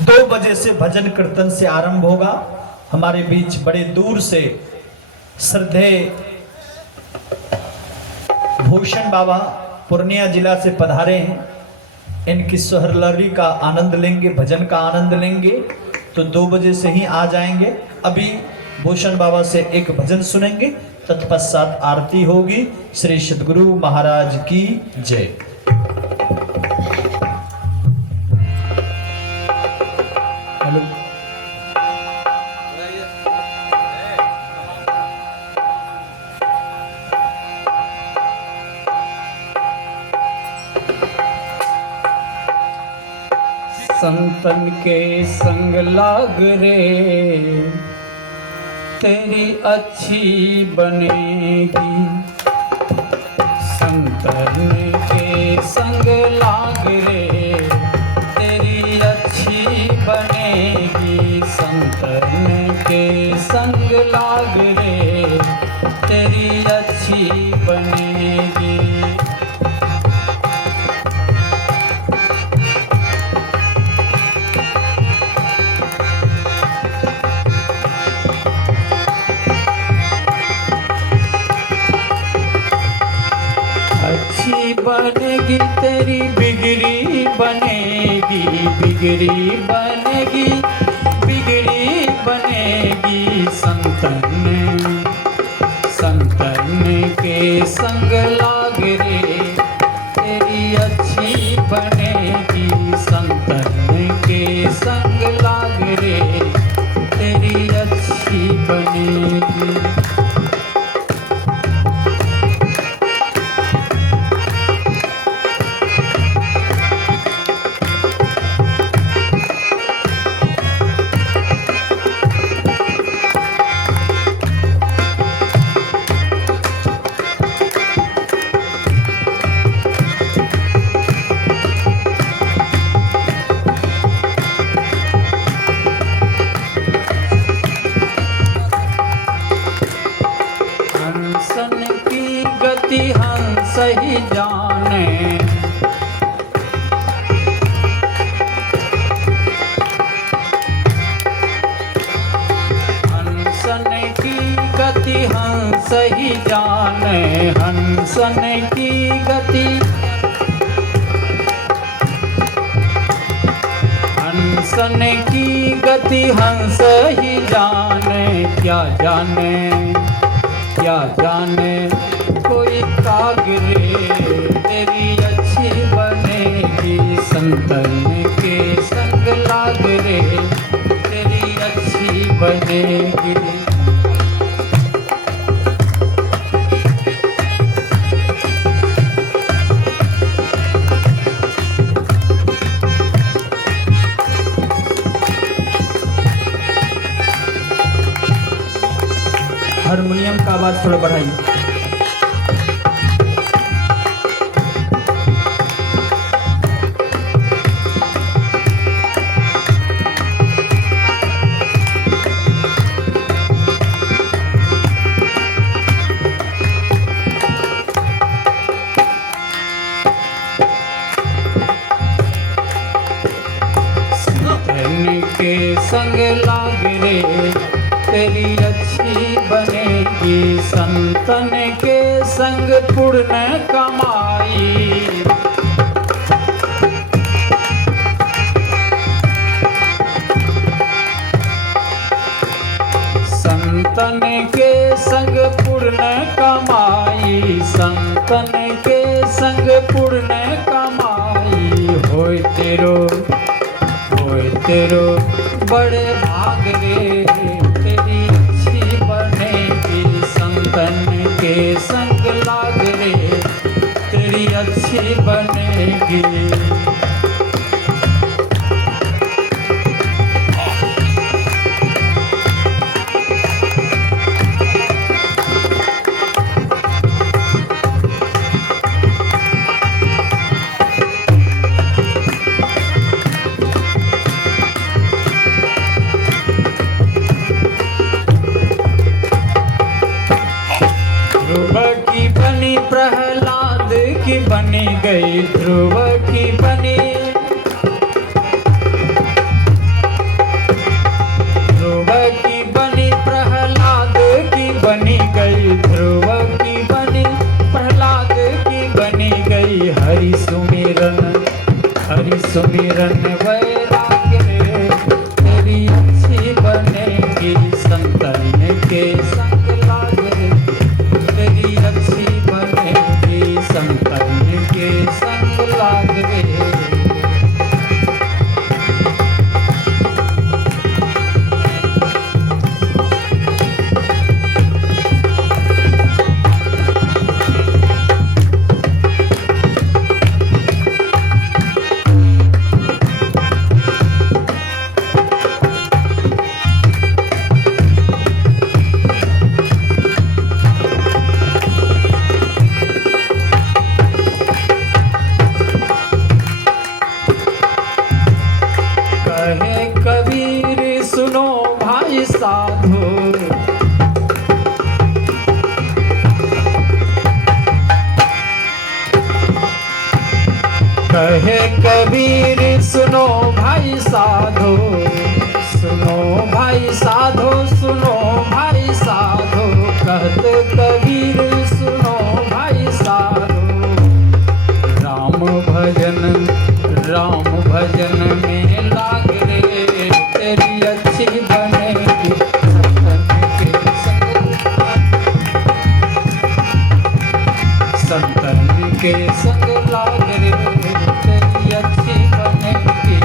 2 बजे से भजन कीर्तन से आरंभ होगा। हमारे बीच बड़े दूर से श्रद्धेय भूषण बाबा पूर्णिया जिला से पधारे हैं। इनकी सोहरलरी का आनंद लेंगे, भजन का आनंद लेंगे। तो 2 बजे से ही आ जाएंगे। अभी भूषण बाबा से एक भजन सुनेंगे, तत्पश्चात आरती होगी। श्री सद्गुरु महाराज की जय। हेलो, संतन के संग लाग रे तेरी अच्छी बनेगी। संतन के संग लाग रे तेरी अच्छी बनेगी। संतन के संग लाग रे तेरी अच्छी बनेगी। बनेगी तेरी बिगड़ी बनेगी, बिगड़ी बनेगी, बिगड़ी बनेगी। संतन के संग लाग रे तेरी अच्छी बनेगी। संतन के संग लाग रे तेरी अच्छी बनेगी। सही जाने हंसन की गति हंस ही जाने। हंसन की गति हंस हंसन की गति हंस ही जाने, क्या जाने क्या जाने कोई कागरे तेरी अच्छी बनेगी, संतन के संग लाग रे तेरी अच्छी बनेगी। हारमोनियम का आवाज थोड़ा बढ़ाइए। संतन के संग लाग रे तेरी अच्छी बनेगी, संतन के संग पुण्य कमाई। संतन के संग पुण्य कमाई, संतन के संग पुण्य कमाई। होय तेरो बड़े भाग रे तेरी अच्छी बनेगी, संतन के संग लाग रे तेरी अच्छी बनेगी। ध्रुव की बनी प्रहलाद की बनी गई, ध्रुव की बनी ध्रुव की बनी प्रहलाद की बनी गई, ध्रुव की बनी प्रहलाद की बनी गई। हरि सुमिरन वैराग रे तेरी अच्छी बनेगी, संतन के संग लाग रे तेरी अच्छी बनेगी, संतन के संग लाग रे। कहे कबीर सुनो भाई साधो, कहे कबीर सुनो भाई साधो, सुनो भाई साधो, सुनो भाई साधो। कहते कबीर सुनो भाई साधो, राम भजन में लाग रे तेरी अच्छी बनेगी, संतन के संग लाग रे तेरी अच्छी बनेगी,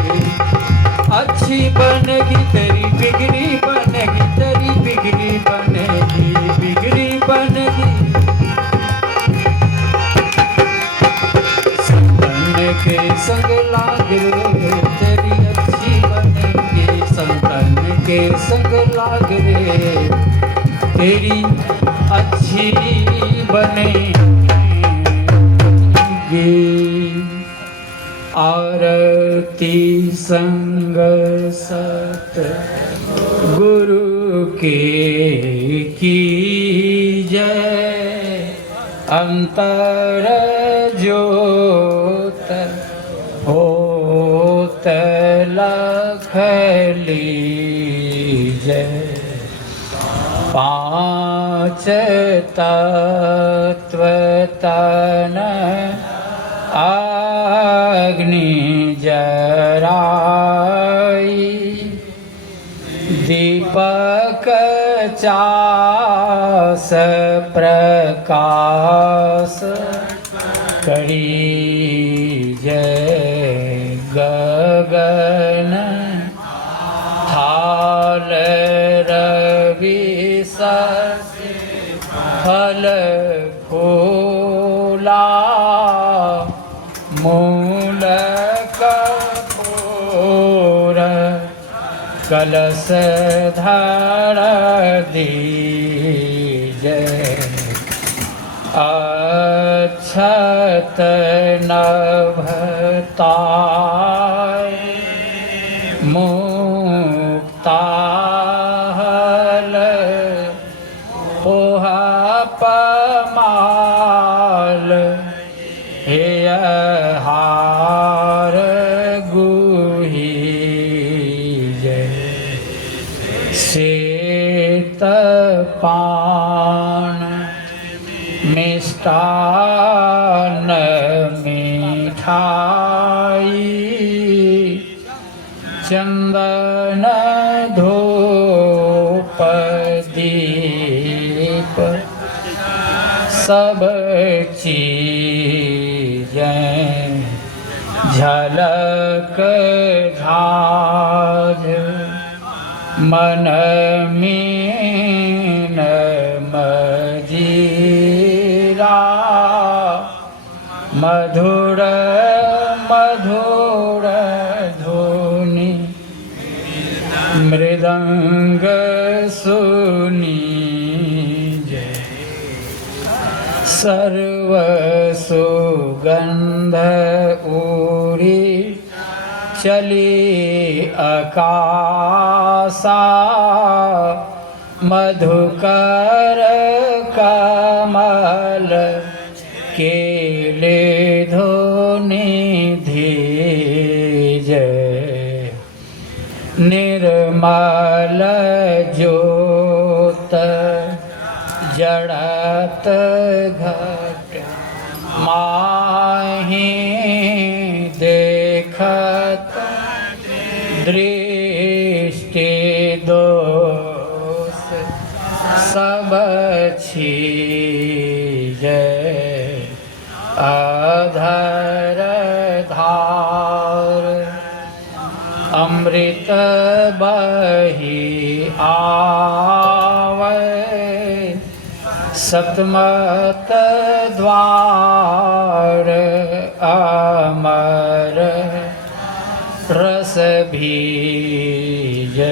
अच्छी बनेगी तेरी बिगड़ी बनेगी, तेरी बिगड़ी बनेगी, बिगड़ी बनेगी। संतन के संग लाग रे तेरी अच्छी बनेगी, संतन के संग लाग रे तेरी अच्छी बनेगी। आरती संग सत गुरु के कीजय, अंतर ज्योत होत लख लीजय। पांच तत्व तन अग्नि जराई, प्रकाश करी जय गगन थाल रवि फल फूला मूल कपूर कलश धर दीजय अक्षत नभताय मुक्ताहल पोहा पमाल हेय हार गुही जय शीत पान मिष्टान मिठाई चंदन धूप दीप सब चीजें झलक झाज मन मीन मजीरा मधुर मधुर धुनि मृदंग सुनी जय सर्व सुगंध उरी चली आकाशा मधुकर कमल केले धोनी धीज निर्मल ज्योत जड़त घट माही देखत दृष्टि दोष सब छीज अधर धार अमृत बही आवे सतमत द्वार अमर रस भीजय